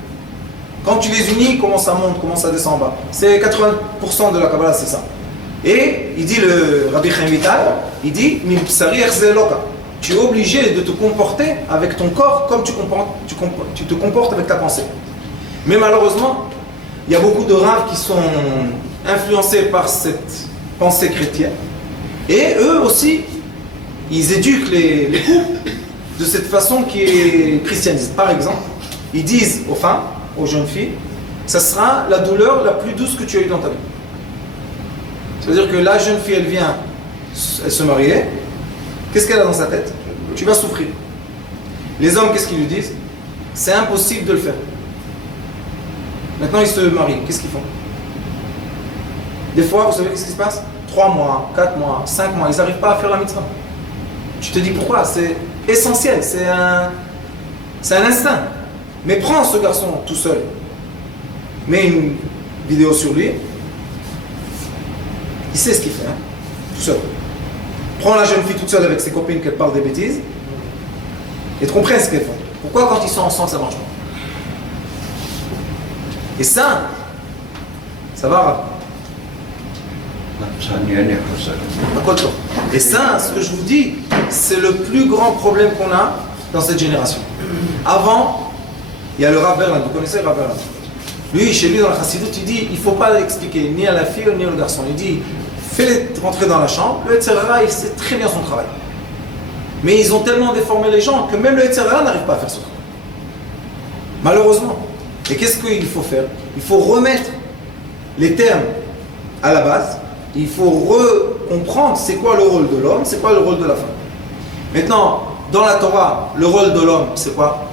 Quand tu les unis, comment ça monte, comment ça descend en bas. C'est 80% de la Kabbalah, c'est ça. Et il dit, le Rabbi Chaim Vital, il dit, tu es obligé de te comporter avec ton corps comme tu te comportes avec ta pensée. Mais malheureusement, il y a beaucoup de raves qui sont influencés par cette pensée chrétienne. Et eux aussi, ils éduquent les couples de cette façon qui est christianiste. Par exemple, ils disent aux femmes, aux jeunes filles, ça sera la douleur la plus douce que tu as eue dans ta vie. C'est-à-dire que la jeune fille, elle vient, elle se marier, qu'est-ce qu'elle a dans sa tête? Tu vas souffrir. Les hommes, qu'est-ce qu'ils lui disent? C'est impossible de le faire. Maintenant, ils se marient, qu'est-ce qu'ils font? Des fois, vous savez qu'est-ce qui se passe? 3 mois, 4 mois, 5 mois, ils n'arrivent pas à faire la mitzvah. Tu te dis pourquoi? C'est essentiel, c'est un instinct. Mais prends ce garçon tout seul, mets une vidéo sur lui, il sait ce qu'il fait, hein, tout seul. Prends la jeune fille toute seule avec ses copines qu'elle parle des bêtises, et tu comprends ce qu'elles font. Pourquoi quand ils sont ensemble ça marche pas? Et ça va. Et ça, ce que je vous dis, c'est le plus grand problème qu'on a dans cette génération. Avant, il y a le Rav Berlin, vous connaissez le Rav Berlin? Lui, chez lui, dans la Chassidut, il dit il ne faut pas l'expliquer ni à la fille ni au garçon. Il dit fais-les rentrer dans la chambre. Le Yetzirara, il sait très bien son travail. Mais ils ont tellement déformé les gens que même le Yetzirara n'arrive pas à faire ce travail. Malheureusement. Et qu'est-ce qu'il faut faire? Il faut remettre les termes à la base. Il faut comprendre c'est quoi le rôle de l'homme, c'est quoi le rôle de la femme. Maintenant, dans la Torah, le rôle de l'homme, c'est quoi?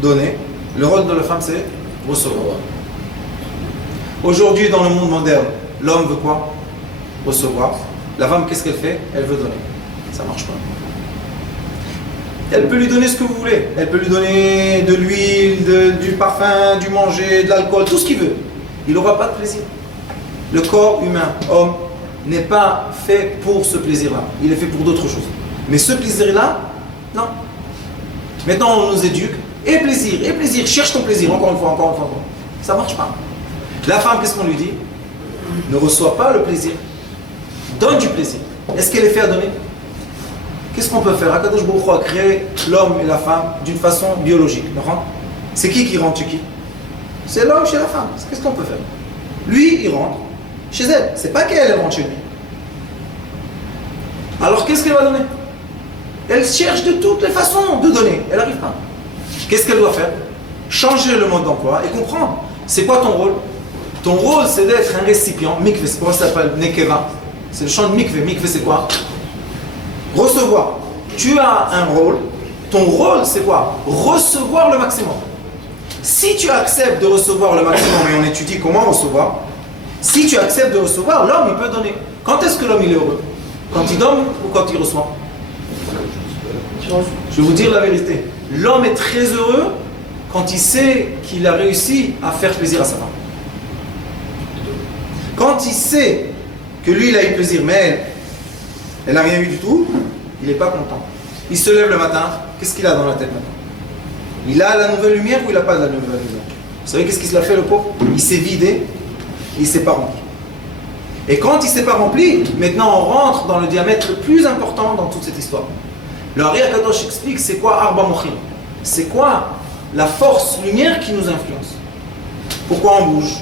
Donner. Le rôle de la femme, c'est recevoir. Aujourd'hui, dans le monde moderne, l'homme veut quoi? Recevoir. La femme, qu'est-ce qu'elle fait? Elle veut donner. Ça ne marche pas. Elle peut lui donner ce que vous voulez. Elle peut lui donner de l'huile, du parfum, du manger, de l'alcool, tout ce qu'il veut. Il n'aura pas de plaisir. Le corps humain, homme, n'est pas fait pour ce plaisir-là. Il est fait pour d'autres choses. Mais ce plaisir-là, non. Maintenant, on nous éduque. Et plaisir, cherche ton plaisir, encore une fois. Ça ne marche pas. La femme, qu'est-ce qu'on lui dit? Ne reçoit pas le plaisir. Donne du plaisir. Est-ce qu'elle est faite à donner? Qu'est-ce qu'on peut faire? Akadosh Baruch Hu a créé l'homme et la femme d'une façon biologique. C'est qui rentre chez qui? C'est l'homme chez la femme. Qu'est-ce qu'on peut faire? Lui, il rentre chez elle. C'est pas qu'elle rentre chez lui. Alors qu'est-ce qu'elle va donner? Elle cherche de toutes les façons de donner. Elle n'arrive pas. Qu'est-ce qu'elle doit faire? Changer le mode d'emploi et comprendre. C'est quoi ton rôle? Ton rôle, c'est d'être un récipient. Mikveh, c'est comment ça s'appelle? Nekeva. C'est le champ de mikveh. Mikveh, c'est quoi? Recevoir. Tu as un rôle. Ton rôle, c'est quoi? Recevoir le maximum. Si tu acceptes de recevoir le maximum, et on étudie comment recevoir, si tu acceptes de recevoir, l'homme, il peut donner. Quand est-ce que l'homme, il est heureux? Quand il donne ou quand il reçoit? Je vais vous dire la vérité. L'homme est très heureux quand il sait qu'il a réussi à faire plaisir à sa femme. Quand il sait que lui, il a eu plaisir, mais elle n'a rien eu du tout, il n'est pas content. Il se lève le matin, qu'est-ce qu'il a dans la tête maintenant? Il a la nouvelle lumière ou il n'a pas de la nouvelle lumière? Vous savez qu'est-ce qu'il a fait, le pauvre? Il s'est vidé, il ne s'est pas rempli. Et quand il ne s'est pas rempli, maintenant on rentre dans le diamètre le plus important dans toute cette histoire. Le Ari Akadosh explique c'est quoi Arba Mochim. C'est quoi la force lumière qui nous influence. Pourquoi on bouge?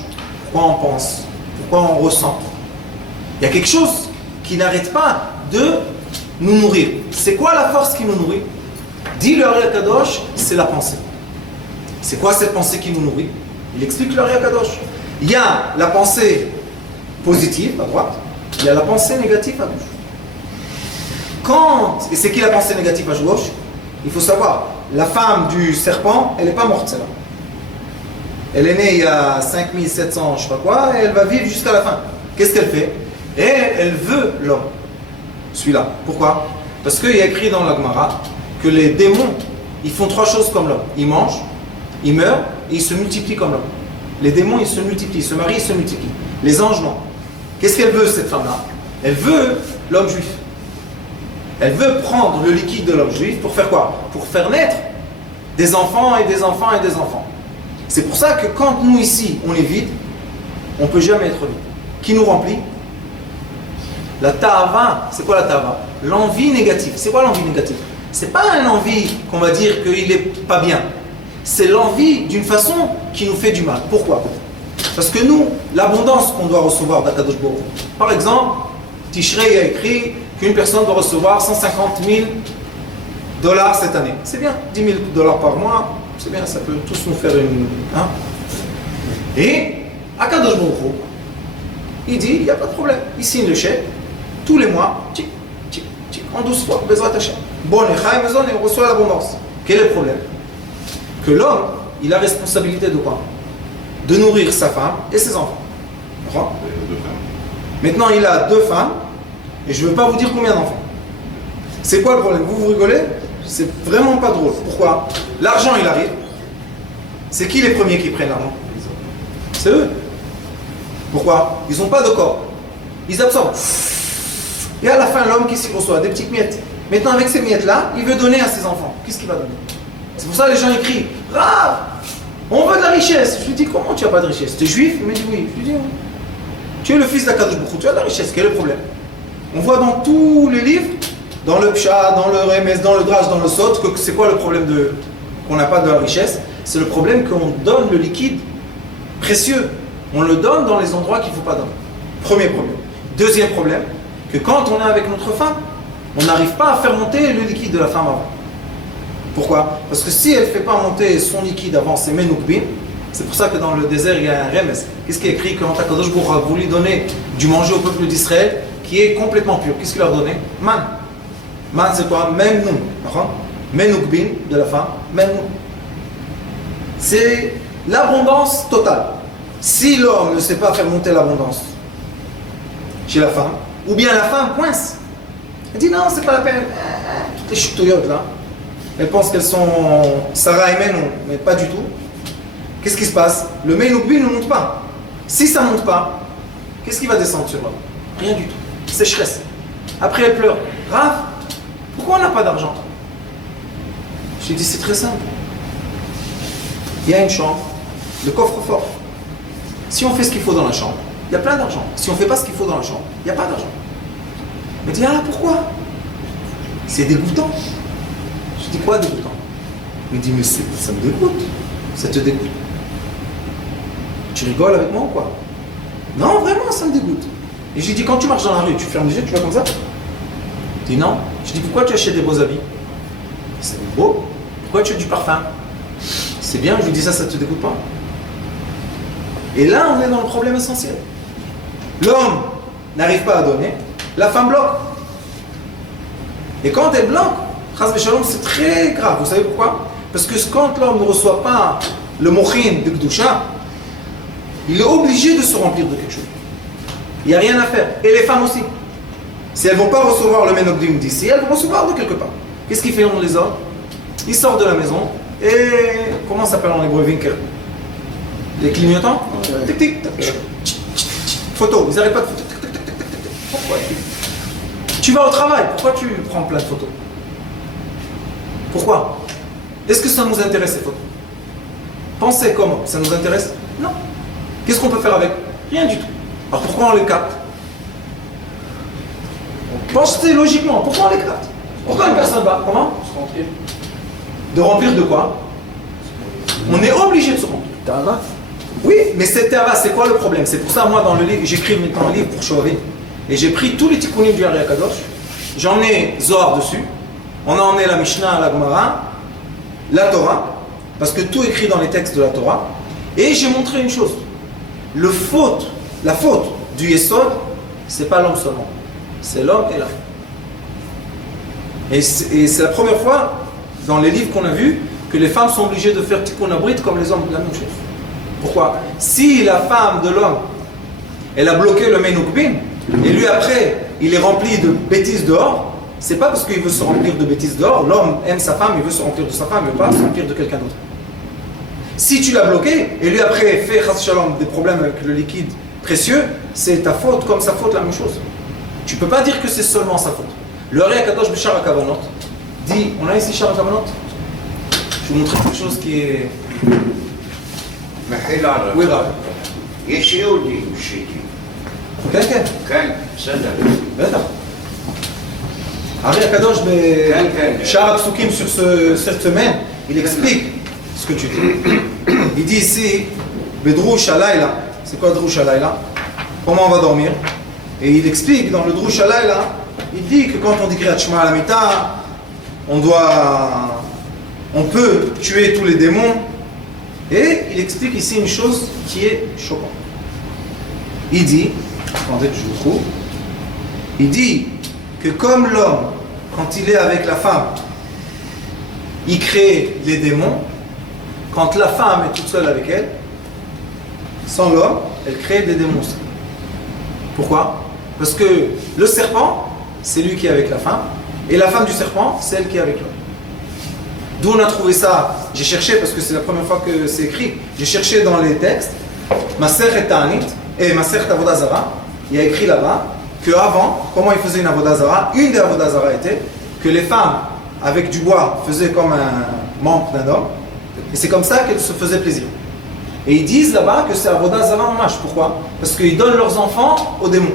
Pourquoi on pense? Pourquoi on ressent? Il y a quelque chose qui n'arrête pas de nous nourrir. C'est quoi la force qui nous nourrit? Dit le Ari Akadosh, c'est la pensée. C'est quoi cette pensée qui nous nourrit? Il explique le Ari Akadosh. Il y a la pensée positive à droite, il y a la pensée négative à gauche. Et c'est qui la pensée négative à gauche? Il faut savoir, la femme du serpent, elle n'est pas morte celle-là. Elle est née il y a 5700, je sais pas quoi, et elle va vivre jusqu'à la fin. Qu'est-ce qu'elle fait? Et elle veut l'homme. Celui-là. Pourquoi? Parce qu'il y a écrit dans la Gemara que les démons, ils font trois choses comme l'homme. Ils mangent, ils meurent, et ils se multiplient comme l'homme. Les démons, ils se multiplient, ils se marient, ils se multiplient. Les anges, non. Qu'est-ce qu'elle veut, cette femme-là? Elle veut l'homme juif. Elle veut prendre le liquide de l'homme juif pour faire quoi? Pour faire naître des enfants et des enfants et des enfants. C'est pour ça que quand nous ici, on est vide, on ne peut jamais être vide. Qui nous remplit? La ta'ava, c'est quoi la ta'ava? L'envie négative. C'est quoi l'envie négative? C'est pas une envie qu'on va dire qu'il n'est pas bien. C'est l'envie d'une façon qui nous fait du mal. Pourquoi? Parce que nous, l'abondance qu'on doit recevoir d'Akadosh Baruch Hu. Par exemple, Tishrei a écrit qu'une personne doit recevoir 150 000 $ cette année. C'est bien, 10 000 $ par mois, c'est bien, ça peut tous nous faire une... Hein? Et Akadosh Baruch Hu, il dit, il n'y a pas de problème. Il signe le chèque, tous les mois, tic, tic, tic, en 12 fois, Bezrat Hashem. Bon, et on reçoit l'abondance. Quel est le problème? Que l'homme, il a responsabilité de quoi? De nourrir sa femme et ses enfants. Maintenant, il a 2 femmes, et je ne veux pas vous dire combien d'enfants. C'est quoi le problème? Vous rigolez? C'est vraiment pas drôle. Pourquoi? L'argent, il arrive. C'est qui les premiers qui prennent l'argent? C'est eux. Pourquoi? Ils n'ont pas de corps. Ils absorbent. Et à la fin, l'homme, qu'est-ce qu'il reçoit? Des petites miettes. Maintenant, avec ces miettes-là, il veut donner à ses enfants. Qu'est-ce qu'il va donner? C'est pour ça que les gens écrivent Rav, on veut de la richesse. Je lui dis, comment tu n'as pas de richesse? Tu es juif? Il me dit oui. Je lui dis, oui. Tu es le fils d'Akadosh Baruch Hu, tu as de la richesse. Quel est le problème? On voit dans tous les livres, dans le Pshat, dans le Remes, dans le Drash, dans le Sot, que c'est quoi le problème qu'on n'a pas de la richesse? C'est le problème qu'on donne le liquide précieux, on le donne dans les endroits qu'il ne faut pas donner. Premier problème. Deuxième problème, que quand on est avec notre femme, on n'arrive pas à faire monter le liquide de la femme avant. Pourquoi? Parce que si elle ne fait pas monter son liquide avant ses menoukbin, c'est pour ça que dans le désert il y a un remes. Qu'est-ce qui est écrit? Quand Akadosh Baruch Hu a voulu donner du manger au peuple d'Israël qui est complètement pur. Qu'est-ce qu'il leur donnait? Man. Man c'est quoi? Même nous. Menoukbin de la femme, même nous. C'est l'abondance totale. Si l'homme ne sait pas faire monter l'abondance chez la femme, ou bien la femme coince, elle dit non, c'est pas la peine. Toutes les chutouillottes là, elles pensent qu'elles sont Sarah et Menou, mais pas du tout. Qu'est-ce qui se passe? Le Menoukbi ne monte pas. Si ça ne monte pas, qu'est-ce qui va descendre sur l'homme? Rien du tout. Sécheresse. Après elle pleure. Rav, pourquoi on n'a pas d'argent? J'ai dit c'est très simple. Il y a une chambre, le coffre-fort. Si on fait ce qu'il faut dans la chambre, il y a plein d'argent. Si on ne fait pas ce qu'il faut dans la chambre, il n'y a pas d'argent. Il me dit, ah pourquoi? C'est dégoûtant. Je dis, quoi dégoûtant? Il me dit, mais ça me dégoûte. Ça te dégoûte. Tu rigoles avec moi ou quoi? Non, vraiment, ça me dégoûte. Et je lui dis, quand tu marches dans la rue, tu fermes les yeux, tu vas comme ça? Il dit, non. Je dis, pourquoi tu achètes des beaux habits? C'est beau. Pourquoi tu as du parfum? C'est bien, je lui dis, ça te dégoûte pas? Et là, on est dans le problème essentiel. L'homme n'arrive pas à donner, la femme bloque. Et quand elle bloque, Chas v'Shalom, c'est très grave. Vous savez pourquoi? Parce que quand l'homme ne reçoit pas le mochin de Gdusha, il est obligé de se remplir de quelque chose. Il n'y a rien à faire. Et les femmes aussi. Si elles ne vont pas recevoir le Menogdim d'ici, elles vont recevoir de quelque part. Qu'est-ce qu'ils font les hommes? Ils sortent de la maison et comment ça s'appelle en hébreu Winker? Les clignotants? Tic tic tic. Photo, ils n'arrêtent pas de photo. Pourquoi? Tu vas au travail, pourquoi tu prends plein de photos? Pourquoi? Est-ce que ça nous intéresse ces photos? Pensez comment? Ça nous intéresse? Non. Qu'est-ce qu'on peut faire avec? Rien du tout. Alors pourquoi on les capte? Pensez logiquement, pourquoi on les capte? Pourquoi une personne va? Comment? Se remplir. De remplir de quoi? On est obligé de se remplir. Tava? Oui, mais c'est Tava, c'est quoi le problème? C'est pour ça, moi, dans le livre, j'écris maintenant un livre pour Shoavim. Et j'ai pris tous les tikkunim du Ari Akadosh. J'en ai Zohar dessus. On en est la Mishnah, la Gemara, la Torah. Parce que tout est écrit dans les textes de la Torah. Et j'ai montré une chose. La faute du Yesod, c'est pas l'homme seulement. C'est l'homme et la femme. Et c'est la première fois, dans les livres qu'on a vus, que les femmes sont obligées de faire tikkun abrit comme les hommes, la même chose. Pourquoi? Si la femme de l'homme, elle a bloqué le Menoukbin, et lui après, il est rempli de bêtises dehors, c'est pas parce qu'il veut se remplir de bêtises dehors, l'homme aime sa femme, il veut se remplir de sa femme, il ne veut pas se remplir de quelqu'un d'autre. Si tu l'as bloqué, et lui après fait chas shalom des problèmes avec le liquide précieux, c'est ta faute comme sa faute, la même chose. Tu ne peux pas dire que c'est seulement sa faute. Le Ari Akadosh B'Shar HaKavanot dit, on a ici Shar HaKavanot? Je vais vous montrer quelque chose qui est... מחיל ערב. Oui, Rav. יש יהודים שיטים. כן, כן. כן, בסדר. בטח. Ari Akadosh B'Shar HaPsukim sur cette semaine, il explique ce que tu dis. Il dit ici, Bedrouch Halayla. C'est quoi Drouch Halayla? Comment on va dormir? Et il explique dans le Drouch Halayla, il dit que quand on dit Kriyat Shema à la Mita, on peut tuer tous les démons. Et il explique ici une chose qui est choquante. Il dit, attendez que je vous trouve, il dit que comme l'homme, quand il est avec la femme, il crée les démons, quand la femme est toute seule avec elle, sans l'homme, elle crée des démons aussi. Pourquoi? Parce que le serpent, c'est lui qui est avec la femme, et la femme du serpent, c'est elle qui est avec l'homme. D'où on a trouvé ça? J'ai cherché, parce que c'est la première fois que c'est écrit, j'ai cherché dans les textes, Masechet Ta'anit et Masechet Avodah Zara, il y a écrit là-bas qu'avant, comment ils faisaient une Avodah Zara? Une des Avodah Zara était que les femmes, avec du bois, faisaient comme un membre d'un homme, et c'est comme ça qu'elles se faisaient plaisir. Et ils disent là-bas que c'est Avodah Zara en mâche. Pourquoi? Parce qu'ils donnent leurs enfants aux démons.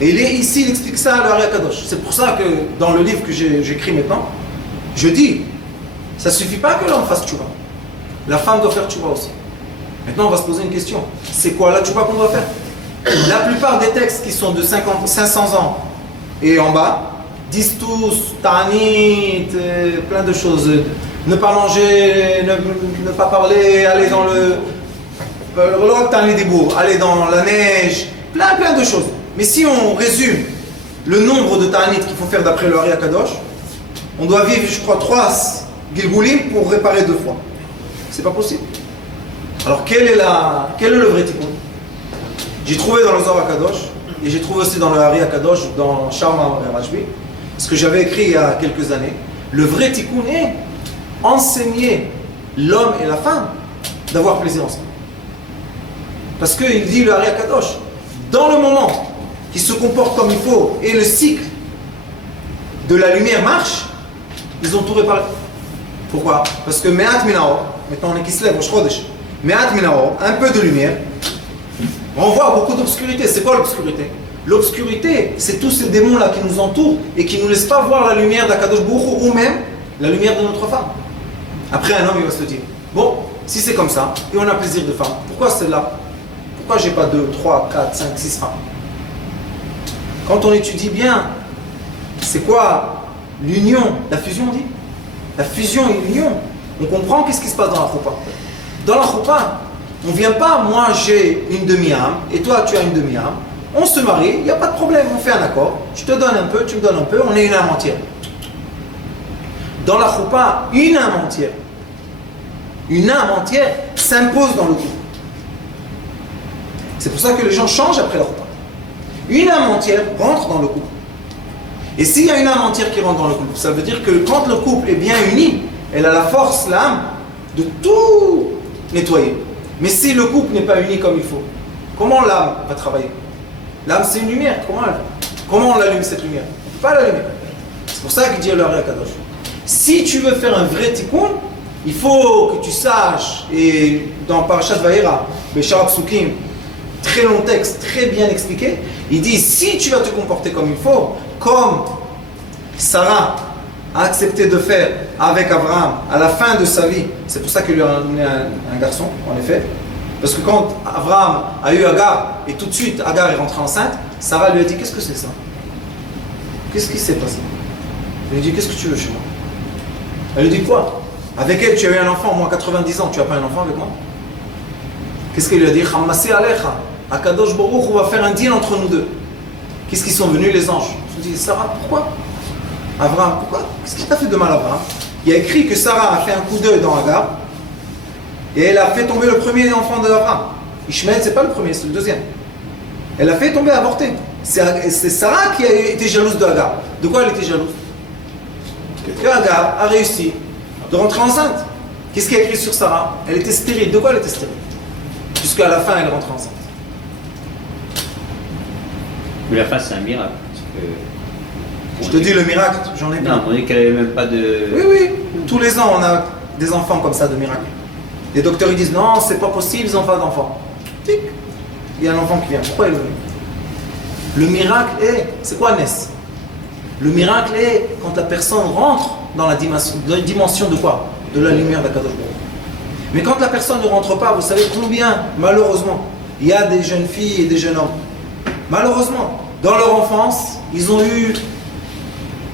Et ici, il explique ça à l'Ari Akadosh. C'est pour ça que dans le livre que j'écris maintenant, je dis, ça ne suffit pas que l'homme fasse tchouva. La femme doit faire tchouva aussi. Maintenant, on va se poser une question. C'est quoi la tchouba qu'on doit faire? La plupart des textes qui sont de 500 ans et en bas disent tous ta'anit, plein de choses. Ne pas manger, ne pas parler, aller dans le aller dans la neige, plein de choses. Mais si on résume le nombre de ta'anit qu'il faut faire d'après le Hari Akadosh, on doit vivre, je crois, 3 Gilgulim pour réparer 2 fois. C'est pas possible. Alors quel est le vrai tikkun? J'ai trouvé dans le Zohar Akadosh et j'ai trouvé aussi dans le Hari Akadosh, dans Sharma et Rajbi, ce que j'avais écrit il y a quelques années. Le vrai tikkun est enseigner l'homme et la femme d'avoir plaisir ensemble. Parce qu'il dit le Hari Akadosh, dans le moment qu'ils se comportent comme il faut et le cycle de la lumière marche, ils ont tout réparé. Pourquoi? Parce que Me'at Minaor, maintenant on est qui se lève, Me'at Minaor, un peu de lumière, renvoie beaucoup d'obscurité. C'est quoi l'obscurité? L'obscurité, c'est tous ces démons-là qui nous entourent et qui ne nous laissent pas voir la lumière d'Akadosh Baruch Hu ou même la lumière de notre femme. Après, un homme, il va se dire, bon, si c'est comme ça, et on a plaisir de femme, pourquoi celle-là? Pourquoi j'ai pas 2, 3, 4, 5, 6 femmes? Quand on étudie bien, c'est quoi l'union? La fusion, on dit? La fusion et l'union. On comprend qu'est-ce qui se passe dans la choupa. Dans la choupa, on ne vient pas, moi j'ai une demi-âme, et toi tu as une demi-âme. On se marie, il n'y a pas de problème, on fait un accord. Je te donne un peu, tu me donnes un peu, on est une âme entière. Dans la choupa, une âme entière s'impose dans le couple. C'est pour ça que les gens changent après la choupa. Une âme entière rentre dans le couple. Et s'il y a une âme entière qui rentre dans le couple, ça veut dire que quand le couple est bien uni, elle a la force, l'âme, de tout nettoyer. Mais si le couple n'est pas uni comme il faut, comment l'âme va travailler? L'âme, c'est une lumière. Comment on l'allume cette lumière? On ne peut pas l'allumer. C'est pour ça qu'il dit le Hari Akadosh. Si tu veux faire un vrai tikkun, il faut que tu saches, et dans Parashat Vayera, Besharat Psukim, très long texte, très bien expliqué, il dit si tu vas te comporter comme il faut, comme Sarah a accepté de faire avec Abraham à la fin de sa vie, c'est pour ça qu'il lui a donné un garçon, en effet, parce que quand Abraham a eu Agar, et tout de suite Agar est rentrée enceinte, Sarah lui a dit qu'est-ce que c'est ça? Qu'est-ce qui s'est passé? Elle lui a dit qu'est-ce que tu veux chez moi? Elle lui dit quoi? Avec elle tu as eu un enfant, moi 90 ans, tu n'as pas un enfant avec moi? Qu'est-ce qu'elle lui a dit? Khammassi alecha, Akadosh Baruch Hu va faire un deal entre nous deux. Qu'est-ce qu'ils sont venus les anges? Je dis Sarah, pourquoi? Abraham, pourquoi? Qu'est-ce qui t'a fait de mal, Abraham? Il y a écrit que Sarah a fait un coup d'œil dans Agar et elle a fait tomber le premier enfant d'Abraham. Ishmaël, c'est pas le premier, c'est le deuxième. Elle a fait tomber, avorter. C'est Sarah qui a été jalouse de Agar. De quoi elle était jalouse? Que Agar a réussi de rentrer enceinte. Qu'est-ce qu'il y a écrit sur Sarah? Elle était stérile. De quoi elle était stérile? Jusqu'à la fin, elle rentre enceinte. Mais la fin, c'est un miracle. Je te dis le miracle, j'en ai plein. Non, on dit qu'elle n'avait même pas de... Oui. Tous les ans, on a des enfants comme ça, de miracles. Les docteurs, ils disent non, c'est pas possible, ils n'ont pas d'enfants. Tic. Il y a un enfant qui vient. Pourquoi il est venu? Le miracle est... C'est quoi Ness? Le miracle est quand la personne rentre dans la dimension de quoi? De la lumière d'Akadosh Baruch. Mais quand la personne ne rentre pas, vous savez combien, malheureusement, il y a des jeunes filles et des jeunes hommes. Malheureusement, dans leur enfance, ils ont eu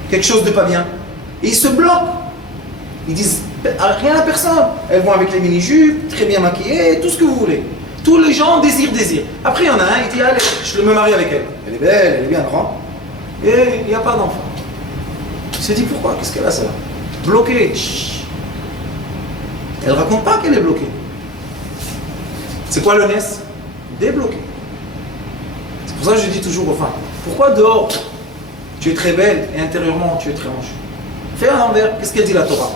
quelque chose de pas bien. Et ils se bloquent. Ils disent rien à personne. Elles vont avec les mini-jupes, très bien maquillées, tout ce que vous voulez. Tous les gens désirent. Après, il y en a un, il dit allez, je me marie avec elle. Elle est belle, elle est bien grande. Et il n'y a pas d'enfant. Il se dit pourquoi? Qu'est-ce qu'elle a celle-là? Bloquée. Elle ne raconte pas qu'elle est bloquée. C'est quoi le NES? Débloqué. C'est pour ça que je dis toujours aux femmes, pourquoi dehors tu es très belle et intérieurement tu es très moche? Fais à l'envers. Qu'est-ce qu'elle dit la Torah?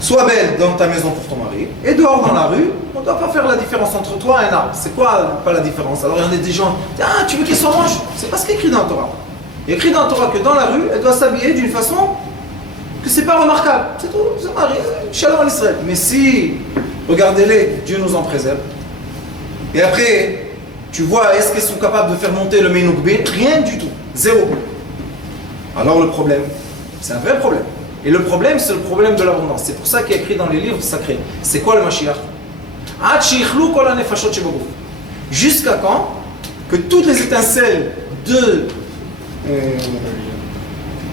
Sois belle dans ta maison pour ton mari, et dehors dans la rue, on ne doit pas faire la différence entre toi et un arbre. C'est quoi pas la différence? Alors il y en a des gens, ah tu veux qu'elle soit moche? C'est pas ce qui est écrit dans la Torah. Il est écrit dans la Torah que dans la rue, elle doit s'habiller d'une façon que c'est pas remarquable. C'est tout, c'est marié, shalom à l'Israël. Mais si, regardez-les, Dieu nous en préserve. Et après, tu vois, est-ce qu'elles sont capables de faire monter le Meinoukbé? Rien du tout, zéro. Alors le problème, c'est un vrai problème. Et le problème, c'est le problème de l'abondance. C'est pour ça qu'il y a écrit dans les livres sacrés. C'est quoi le Mashiach? Jusqu'à quand que toutes les étincelles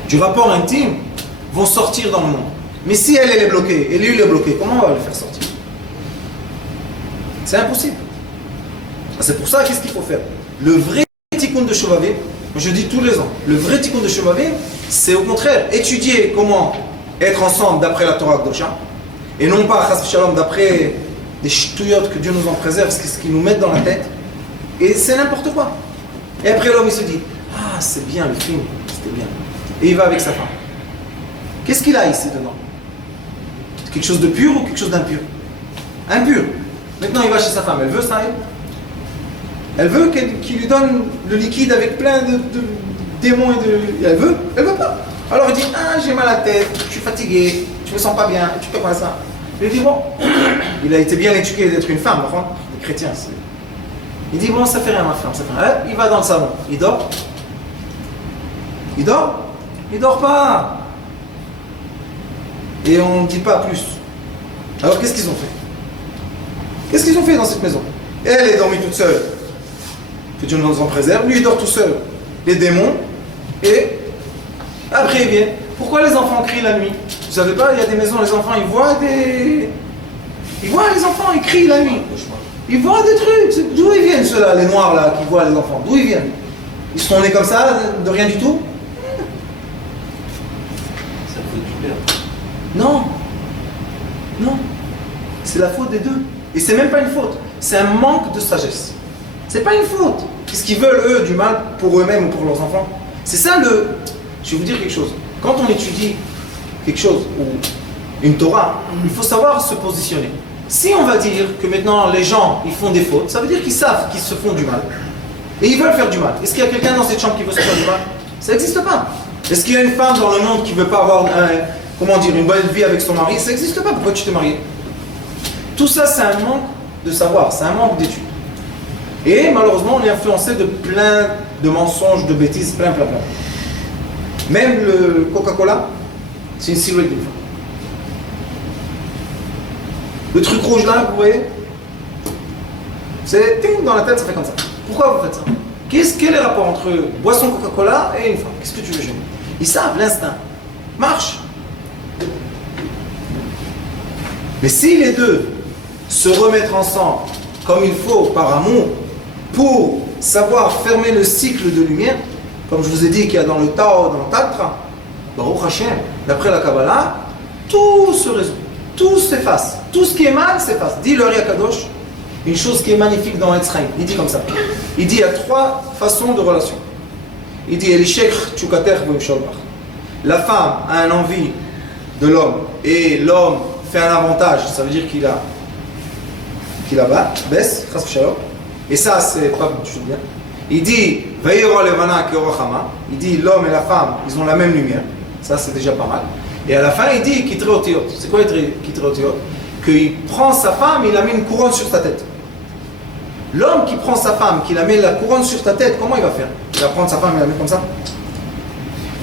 du rapport intime vont sortir dans le monde. Mais si elle est bloquée, et lui il est bloqué, comment on va le faire sortir? C'est impossible. C'est pour ça, qu'est-ce qu'il faut faire? Le vrai tikkun de Shovavim, je dis tous les ans, le vrai tikkun de Shovavim, c'est au contraire étudier comment être ensemble d'après la Torah Kedosha, et non pas, chas v'shalom, d'après des ch'touillottes que Dieu nous en préserve, ce qu'ils nous mettent dans la tête, et c'est n'importe quoi. Et après l'homme il se dit, ah c'est bien le film, c'était bien. Et il va avec sa femme. Qu'est-ce qu'il a ici dedans? Quelque chose de pur ou quelque chose d'impur? Impur. Maintenant il va chez sa femme, elle veut ça, elle veut qu'il lui donne le liquide avec plein de démons et de... Elle veut pas. Alors il dit, ah j'ai mal à la tête, je suis fatigué, je me sens pas bien, tu fais quoi ça? Il dit, bon, il a été bien éduqué d'être une femme, enfin, les chrétiens, c'est... Il dit, bon, ça fait rien ma femme, ça fait rien. Il va dans le salon, il dort. Il dort? Il dort pas. Et on ne dit pas plus. Alors qu'est-ce qu'ils ont fait? Qu'est-ce qu'ils ont fait dans cette maison? Elle est dormie toute seule. Que Dieu nous en préserve. Lui, il dort tout seul. Les démons. Et après, il vient. Pourquoi les enfants crient la nuit? Vous savez pas, il y a des maisons, les enfants, ils voient les enfants, ils crient la nuit. Ils voient des trucs. D'où ils viennent ceux-là, les noirs là, qui voient les enfants? D'où ils viennent? Ils sont nés comme ça, de rien du tout? Ça fait du bien. Non. Non. C'est la faute des deux. Et c'est même pas une faute. C'est un manque de sagesse. C'est pas une faute. Qu'est-ce qu'ils veulent, eux, du mal pour eux-mêmes ou pour leurs enfants? C'est ça le... Je vais vous dire quelque chose. Quand on étudie quelque chose, ou une Torah, il faut savoir se positionner. Si on va dire que maintenant les gens, ils font des fautes, ça veut dire qu'ils savent qu'ils se font du mal. Et ils veulent faire du mal. Est-ce qu'il y a quelqu'un dans cette chambre qui veut se faire du mal? Ça n'existe pas. Est-ce qu'il y a une femme dans le monde qui ne veut pas avoir une bonne vie avec son mari? Ça n'existe pas. Pourquoi tu t'es marié? Tout ça, c'est un manque de savoir, c'est un manque d'études. Et malheureusement, on est influencé de plein de mensonges, de bêtises, plein. Même le Coca-Cola, c'est une silhouette d'une femme. Le truc rouge là, vous voyez, c'est ting, dans la tête, ça fait comme ça. Pourquoi vous faites ça? Quel est le rapport entre boisson Coca-Cola et une femme? Qu'est-ce que tu veux gêner? Ils savent, l'instinct marche. Mais si les deux se remettent ensemble comme il faut, par amour, pour savoir fermer le cycle de lumière, comme je vous ai dit qu'il y a dans le Tao, dans le Tatra, Baruch Hashem, d'après la Kabbalah, tout se résout, tout s'efface, tout ce qui est mal s'efface. Dit le Ari Akadosh, une chose qui est magnifique dans l'Etzraïm, il dit comme ça. Il dit il y a 3 façons de relation. Il dit Elishek Tchukater V'Sholbach. La femme a une envie de l'homme et l'homme fait un avantage, ça veut dire qu'il baisse, et ça c'est pas du tout bien. Il dit Vayera Levana Keora Chama. Il dit l'homme et la femme, ils ont la même lumière, ça c'est déjà pas mal. Et à la fin il dit Kitre Otiot. C'est quoi Kitre Otiot? Qu'il prend sa femme, il a mis une couronne sur sa tête. L'homme qui prend sa femme, qui la met la couronne sur ta tête, comment il va faire? Il va prendre sa femme et la mettre comme ça.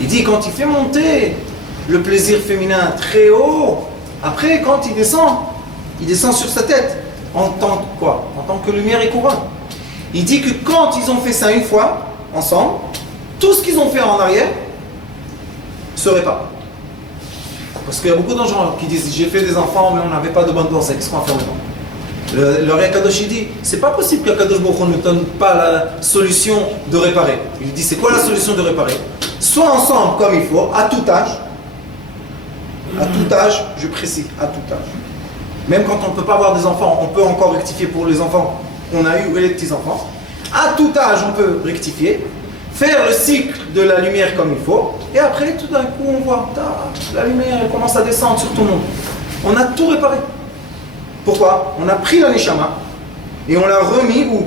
Il dit quand il fait monter le plaisir féminin très haut, après quand il descend sur sa tête. En tant que quoi? En tant que lumière et couronne. Il dit que quand ils ont fait ça une fois, ensemble, tout ce qu'ils ont fait en arrière se répare. Parce qu'il y a beaucoup de gens qui disent j'ai fait des enfants mais on n'avait pas de bonne pensée, qu'est-ce qu'on va faire maintenant? Le Ré Kadosh il dit c'est pas possible qu'Akadosh Baruch Hu ne donne pas la solution de réparer. Il dit c'est quoi la solution de réparer? Soit ensemble comme il faut, à tout âge, je précise, à tout âge. Même quand on ne peut pas avoir des enfants, on peut encore rectifier pour les enfants qu'on a eu et les petits-enfants. À tout âge, on peut rectifier, faire le cycle de la lumière comme il faut, et après, tout d'un coup, on voit, la lumière elle commence à descendre sur tout le monde. On a tout réparé. Pourquoi? On a pris la Neshama et on l'a remis où?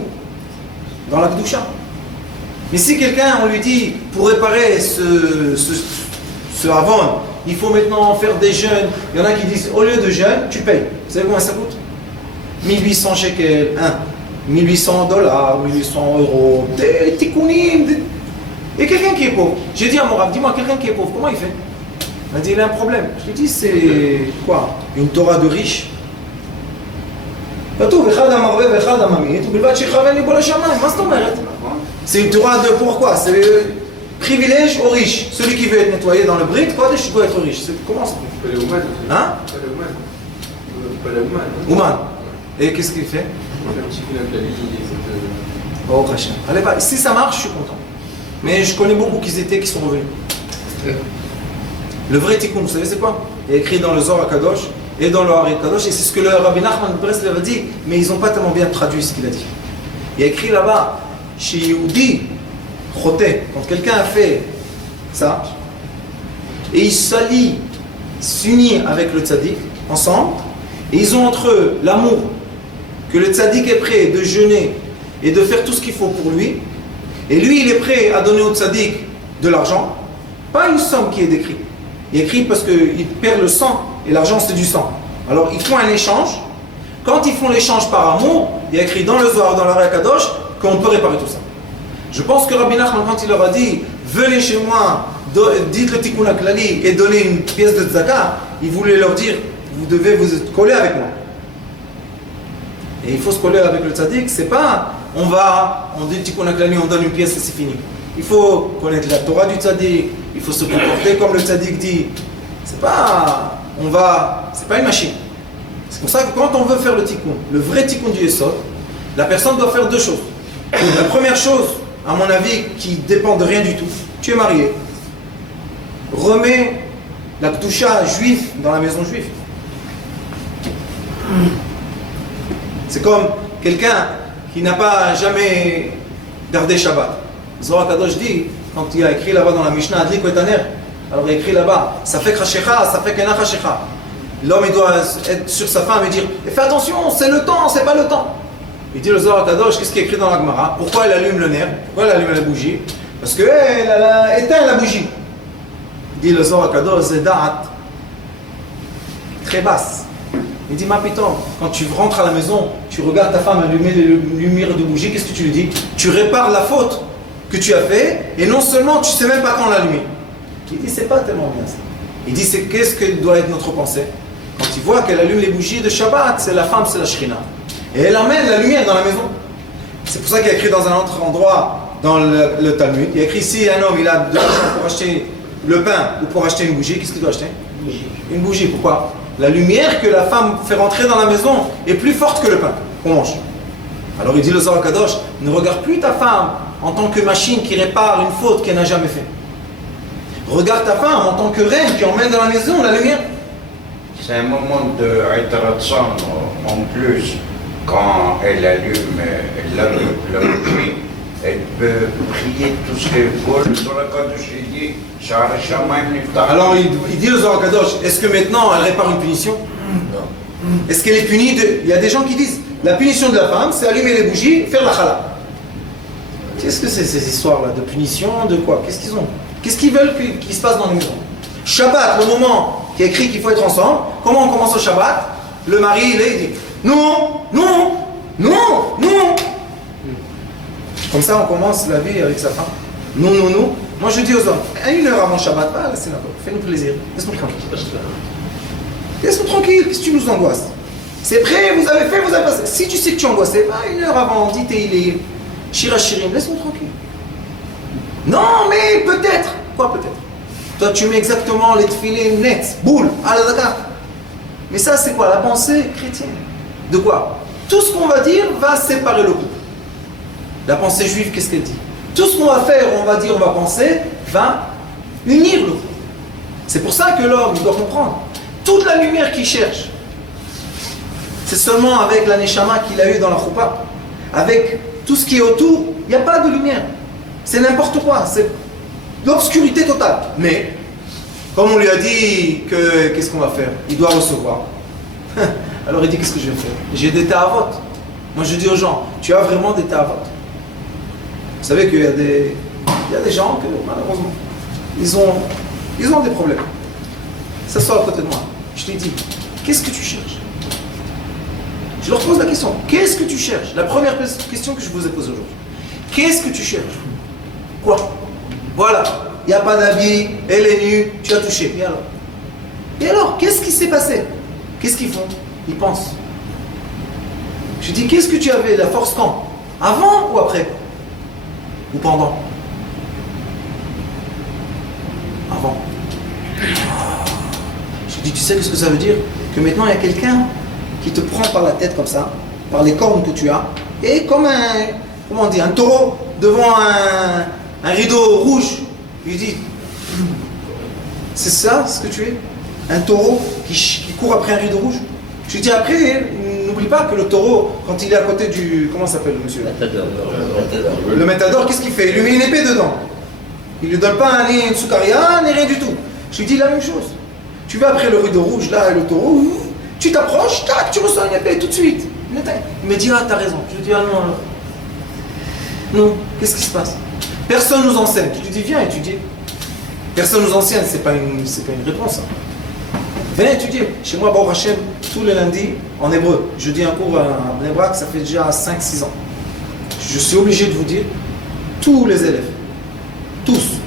Dans la Kedusha. Mais si quelqu'un, on lui dit, pour réparer ce Havon, il faut maintenant faire des jeûnes. Il y en a qui disent, au lieu de jeûne, tu payes. Vous savez combien ça coûte? 1800 shekels, 1800 dollars, 1800 euros, des tikkunim. Et quelqu'un qui est pauvre. J'ai dit à mon Rav, dis-moi, quelqu'un qui est pauvre, comment il fait? Il m'a dit, il a un problème. Je lui ai dit, c'est quoi? Une Torah de riche? כתוב, אחד המרבה ואחד הממית, ובלבד שיכוון ליבו לשמיים. מה זאת אומרת? C'est une Torah de pourquoi? C'est le privilège aux riches. Celui qui veut être nettoyé dans le Brit Kodesh doit être riche. Comment ça? Pas les Ouman. Hein? Pas les Ouman. Pas les Ouman. Ouman. Et qu'est-ce qu'il fait? On fait un petit coup avec la vie. Oh, Hachem. Allez, bah, si ça marche, je suis content. Mais je connais beaucoup qui sont revenus. Le vrai tikkun, vous savez c'est quoi? Il est écrit dans le Zohar HaKadosh et dans le Hari Kadosh, et c'est ce que le Rabbi Nachman de Breslev a dit, mais ils n'ont pas tellement bien traduit ce qu'il a dit. Il y a écrit là-bas, chez Yehudi, Choté, quand quelqu'un a fait ça, et il s'unit avec le tzaddik, ensemble, et ils ont entre eux l'amour, que le tzaddik est prêt de jeûner et de faire tout ce qu'il faut pour lui, et lui il est prêt à donner au tzaddik de l'argent, pas une somme qui est décrite. Il est écrit parce qu'il perd le sang, et l'argent c'est du sang. Alors ils font un échange. Quand ils font l'échange par amour, il y a écrit dans le Zohar, dans la Kadosh, qu'on peut réparer tout ça. Je pense que Rabbi Nachman, quand il leur a dit « Venez chez moi, dites le Tikkun HaKlali et donnez une pièce de tzaka », il voulait leur dire « Vous devez vous coller avec moi ». Et il faut se coller avec le tzaddik, c'est pas on dit le Tikkun HaKlali, on donne une pièce et c'est fini. Il faut connaître la Torah du tzaddik, il faut se comporter comme le tzaddik dit. C'est pas une machine. C'est pour ça que quand on veut faire le tikkun, le vrai tikkun du Yesod, la personne doit faire deux choses. La première chose, à mon avis, qui dépend de rien du tout, tu es marié, remets la kdusha juive dans la maison juive. C'est comme quelqu'un qui n'a pas jamais gardé Shabbat. Zohar Kadosh dit, quand il a écrit là-bas dans la Mishnah, Adlik Wetaner, alors il a écrit là-bas, ça fait Khashecha, ça fait Kena Khashecha. L'homme il doit être sur sa femme et dire, fais attention, c'est le temps, c'est pas le temps. Il dit le Zohar Kadosh, qu'est-ce qui est écrit dans la Gemara? Pourquoi elle allume le nerf? Pourquoi elle allume la bougie? Parce qu'elle a éteint la bougie. Il dit le Zohar Kadosh, c'est da'at, très basse. Il dit, ma piton, quand tu rentres à la maison, tu regardes ta femme allumer les lumières de bougie, qu'est-ce que tu lui dis? Tu répares la faute que tu as fait, et non seulement tu sais même pas quand l'allumer. Il dit, c'est pas tellement bien ça. Il dit, c'est qu'est-ce que doit être notre pensée? Quand il voit qu'elle allume les bougies de Shabbat, c'est la femme, c'est la Shrina. Et elle emmène la lumière dans la maison. C'est pour ça qu'il y a écrit dans un autre endroit, dans le Talmud, il y a écrit, si un homme il a de l'argent pour acheter le pain ou pour acheter une bougie, qu'est-ce qu'il doit acheter? Une bougie, pourquoi? La lumière que la femme fait rentrer dans la maison est plus forte que le pain qu'on mange. Alors il dit le Zohar Kadosh, ne regarde plus ta femme en tant que machine qui répare une faute qu'elle n'a jamais faite. Regarde ta femme en tant que reine qui emmène dans la maison la lumière. C'est un moment de Aïtaratsan en plus. Quand elle allume la bougie, elle peut prier tout ce qu'elle veut. Le Zohar Kadosh dit, alors il dit le Zohar Kadosh, est-ce que maintenant elle répare une punition? Non. Est-ce qu'elle est punie de... Il y a des gens qui disent, la punition de la femme, c'est allumer les bougies, faire la chala. Qu'est-ce que c'est ces histoires-là de punition, de quoi? Qu'est-ce qu'ils ont? Qu'est-ce qu'ils veulent qu'il se passe dans les maisons? Shabbat, le moment qui est écrit qu'il faut être ensemble, comment on commence au Shabbat? Le mari, il dit non, non, non, non. Comme ça, on commence la vie avec sa femme. Non, non, non. Moi, je dis aux hommes, à 1 heure avant Shabbat, va à la synagogue, fais-nous plaisir, laisse-nous tranquille. Laisse-nous tranquille, qu'est-ce que tu nous angoisses? C'est prêt, vous avez fait, vous avez passé. Si tu sais que tu es angoissé, va 1 heure avant, dis tes il est Shira Shirim, laisse-nous tranquille. Non, mais peut-être. Quoi peut-être? Toi, tu mets exactement les tefilés nets, boule, à la Dakar. Mais ça, c'est quoi? La pensée chrétienne. De quoi? Tout ce qu'on va dire va séparer le couple. La pensée juive, qu'est-ce qu'elle dit? Tout ce qu'on va faire, on va dire, on va penser, va unir le couple. C'est pour ça que l'homme, il doit comprendre. Toute la lumière qu'il cherche, c'est seulement avec la neshama qu'il a eu dans la choupa. Avec tout ce qui est autour, il n'y a pas de lumière. C'est n'importe quoi, c'est l'obscurité totale. Mais, comme on lui a dit que qu'est-ce qu'on va faire? Il doit recevoir. Alors il dit, qu'est-ce que je vais faire? J'ai des ta'avot. Moi je dis aux gens, tu as vraiment des ta'avot. Vous savez qu'il y a des gens que malheureusement, ils ont des problèmes. S'assois à côté de moi. Je te dis, qu'est-ce que tu cherches? Je leur pose la question, qu'est-ce que tu cherches? La première question que je vous ai posée aujourd'hui. Qu'est-ce que tu cherches? Quoi? Voilà, il n'y a pas d'habit, elle est nue, tu as touché. Et alors, qu'est-ce qui s'est passé? Qu'est-ce qu'ils font? Ils pensent. Je dis, qu'est-ce que tu avais, la force quand? Avant ou après? Ou pendant? Avant. Je dis, tu sais ce que ça veut dire? Que maintenant il y a quelqu'un qui te prend par la tête comme ça, par les cornes que tu as, et comme comment on dit, un taureau devant un rideau rouge. Il dit, c'est ça ce que tu es? Un taureau qui court après un rideau rouge? Je lui dis, après, n'oublie pas que le taureau, quand il est à côté du... Comment s'appelle le monsieur? Le matador, qu'est-ce qu'il fait? Il lui met une épée dedans. Il ne lui donne pas ni une soukaria, ni rien du tout. Je lui dis la même chose. Tu vas après le rideau rouge, là, et le taureau, tu t'approches, tac, tu reçois une épée tout de suite. Il me dit, ah, t'as raison. Je lui dis, ah non, non, qu'est-ce qui se passe? Personne nous enseigne. Tu lui dis, viens étudier. Personne nous enseigne, c'est pas une réponse. Hein. Viens étudier. Chez moi, Baruch Hashem, tous les lundis, en hébreu. Je dis un cours à Bnei Brak, ça fait déjà 5-6 ans. Je suis obligé de vous dire, tous les élèves, tous,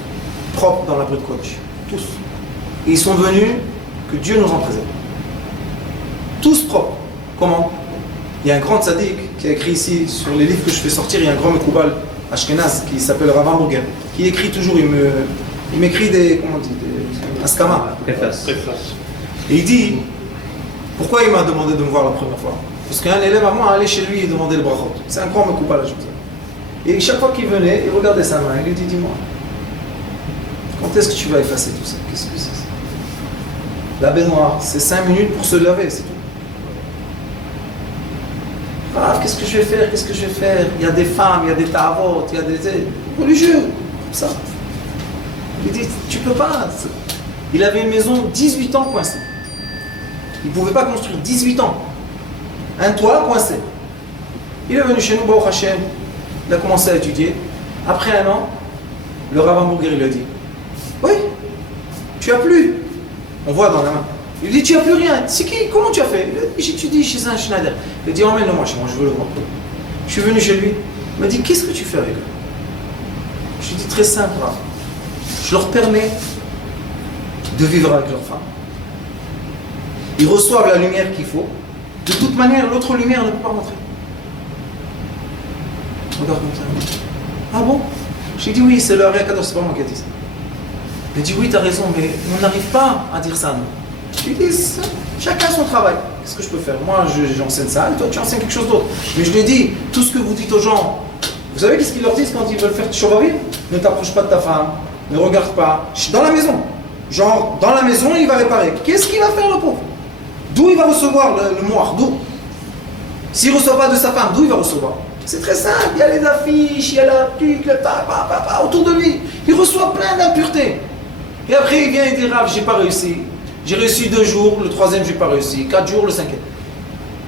propres dans la brute Kodesh, tous. Et ils sont venus, que Dieu nous en préserve. Tous propres. Comment? Il y a un grand tzaddik qui a écrit ici, sur les livres que je fais sortir, il y a un grand Mekoubal Ashkenaz qui s'appelle Rav Hamburger, qui écrit toujours, il m'écrit des, comment on dit, des askama. Préface. Et il dit, pourquoi il m'a demandé de me voir la première fois? Parce qu'un élève à moi allait chez lui et demandait le brachot. C'est un grand Mekoubal, je vous dis. Et chaque fois qu'il venait, il regardait sa main, il lui dit, dis-moi, quand est-ce que tu vas effacer tout ça? Qu'est-ce que c'est ça? La baignoire, c'est 5 minutes pour se laver, c'est tout. Ah, qu'est-ce que je vais faire? Qu'est-ce que je vais faire? Il y a des femmes, il y a des tavotes, il y a des religieux, comme ça. Il dit, tu peux pas. Il avait une maison 18 ans coincée. Il ne pouvait pas construire 18 ans. Un toit coincé. Il est venu chez nous, Baruch Hashem. Il a commencé à étudier. Après un an, le Rav Hamburger lui a dit, oui, tu as plus. On voit dans la main. Il lui dit, tu n'as plus rien. C'est qui? Comment tu as fait? J'étudie chez un Schneider. Il dit, emmène-le-moi chez moi, je veux le voir. Je suis venu chez lui. Il m'a dit, qu'est-ce que tu fais avec eux? Je lui ai dit, très simple. Je leur permets de vivre avec leur femme. Ils reçoivent la lumière qu'il faut. De toute manière, l'autre lumière ne peut pas rentrer. Regarde comme ça. Ah bon? J'ai dit, oui, c'est le Ari Akadosh, c'est pas moi qui ai dit ça. Il dit, oui, tu as raison, mais on n'arrive pas à dire ça, nous. Je lui dis, chacun son travail. Qu'est-ce que je peux faire? Moi, j'enseigne ça, et toi, tu enseignes quelque chose d'autre. Mais je lui dis, tout ce que vous dites aux gens, vous savez qu'est-ce qu'ils leur disent quand ils veulent faire Teshuvah? Ne t'approche pas de ta femme, ne regarde pas. Dans la maison. Genre, dans la maison, il va réparer. Qu'est-ce qu'il va faire, le pauvre? D'où il va recevoir le moire? D'où? S'il ne reçoit pas de sa femme, d'où il va recevoir? C'est très simple, il y a les affiches, il y a la pique, le autour de lui. Il reçoit plein d'impuretés. Et après, il vient et dit, Rav, j'ai pas réussi. J'ai réussi 2 jours, le 3e, j'ai pas réussi. 4 jours, le 5e.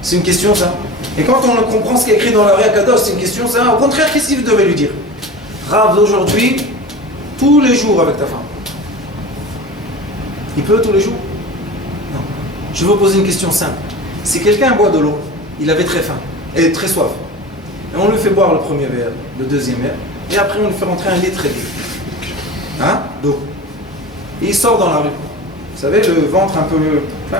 C'est une question, ça. Et quand on comprend ce qui est écrit dans l'Ari Akadosh, c'est une question, ça. Au contraire, qu'est-ce qu'il devait lui dire? Rav, d'aujourd'hui, tous les jours avec ta femme. Il peut tous les jours? Non. Je vais vous poser une question simple. Si quelqu'un boit de l'eau, il avait très faim et très soif. Et on lui fait boire le premier verre, le deuxième verre, et après on lui fait rentrer un litre très vite. Hein? D'eau. Et il sort dans la rue. Vous savez, le ventre un peu plein.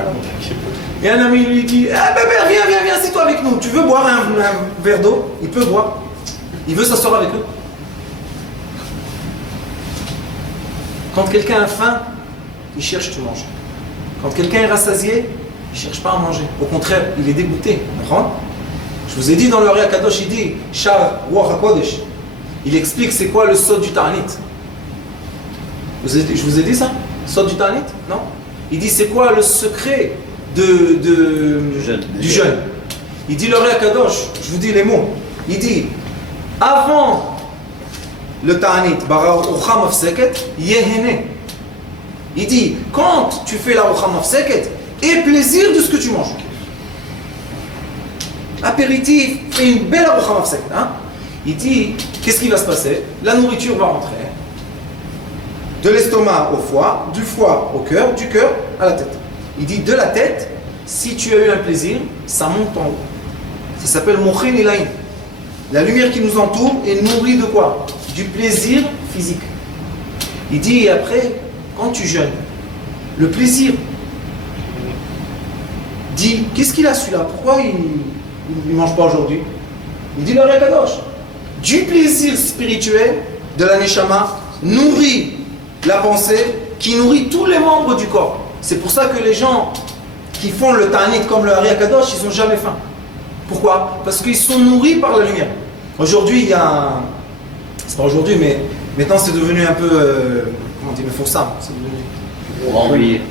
Et un ami lui dit, ah bébé, viens, assieds-toi avec nous. Tu veux boire un verre d'eau? Il peut boire. Il veut s'asseoir avec eux. Quand quelqu'un a faim, il cherche à manger. Quand quelqu'un est rassasié, il ne cherche pas à manger. Au contraire, il est dégoûté. Je vous ai dit dans le Ari Akadosh, il dit, Shar Ruach HaKodesh. Il explique c'est quoi le sod du Ta'anit. Je vous ai dit ça? Sod du Ta'anit? Non? Il dit c'est quoi le secret du jeûne? Il dit le Ari Akadosh, je vous dis les mots. Il dit, avant le Ta'anit, bara ucha mafseket, yehene. Il dit, quand tu fais la ucha mafseket, aie plaisir de ce que tu manges. Apéritif, fais une belle ucha mafseket. Hein? Il dit, qu'est-ce qui va se passer? La nourriture va rentrer. De l'estomac au foie, du foie au cœur, du cœur à la tête. Il dit, de la tête, si tu as eu un plaisir, ça monte en haut. Ça s'appelle mochin ilaïn. La lumière qui nous entoure est nourrie de quoi? Du plaisir physique. Il dit, et après, quand tu jeûnes, le plaisir dit, qu'est-ce qu'il a celui-là? Pourquoi il ne mange pas aujourd'hui. Il dit le Ari Kadosh. Du plaisir spirituel de la Neshama nourrit la pensée qui nourrit tous les membres du corps. C'est pour ça que les gens qui font le Ta'anit comme le Ari Kadosh, ils n'ont jamais faim. Pourquoi? Parce qu'ils sont nourris par la lumière. Aujourd'hui, il y a un... C'est pas aujourd'hui, mais maintenant c'est devenu un peu... comment dire, mais ça, c'est devenu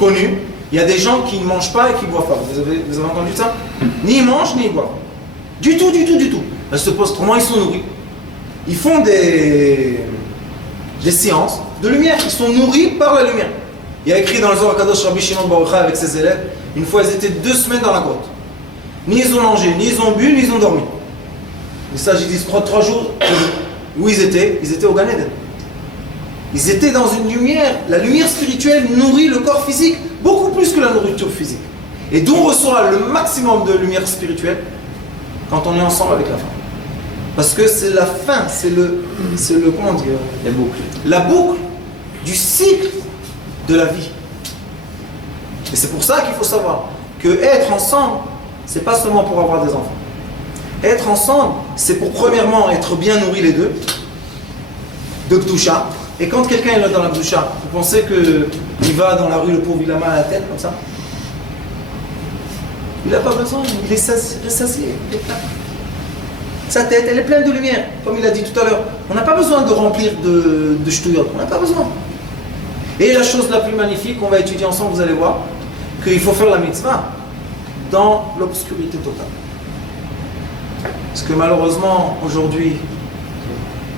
connu. Il y a des gens qui ne mangent pas et qui ne boivent pas. Vous avez entendu ça? Ni ils mangent, ni ils boivent. Du tout. Elle se pose comment ils sont nourris. Ils font des séances de lumière. Ils sont nourris par la lumière. Il y a écrit dans le Zohar Kadosh Rabbi Shimon Bar Yochai avec ses élèves, une fois ils étaient 2 semaines dans la grotte. Ni ils ont mangé, ni ils ont bu, ni ils ont dormi. Et ça, j'ai dit 3 jours. Où ils étaient au Gan Eden. Ils étaient dans une lumière. La lumière spirituelle nourrit le corps physique beaucoup plus que la nourriture physique. Et d'où on reçoit le maximum de lumière spirituelle quand on est ensemble avec la femme. Parce que c'est la fin, c'est le comment dire, la boucle du cycle de la vie. Et c'est pour ça qu'il faut savoir que être ensemble, c'est pas seulement pour avoir des enfants. Être ensemble, c'est pour premièrement être bien nourris les deux, de Gdusha. Et quand quelqu'un est là dans la Gdusha, vous pensez qu'il va dans la rue, le pauvre, il a mal à la tête comme ça? Il n'a pas besoin, il est satié. Sa tête, elle est pleine de lumière, comme il a dit tout à l'heure. On n'a pas besoin de remplir de ch'touillottes, on n'a pas besoin. Et la chose la plus magnifique qu'on va étudier ensemble, vous allez voir, qu'il faut faire la mitzvah dans l'obscurité totale. Parce que malheureusement, aujourd'hui,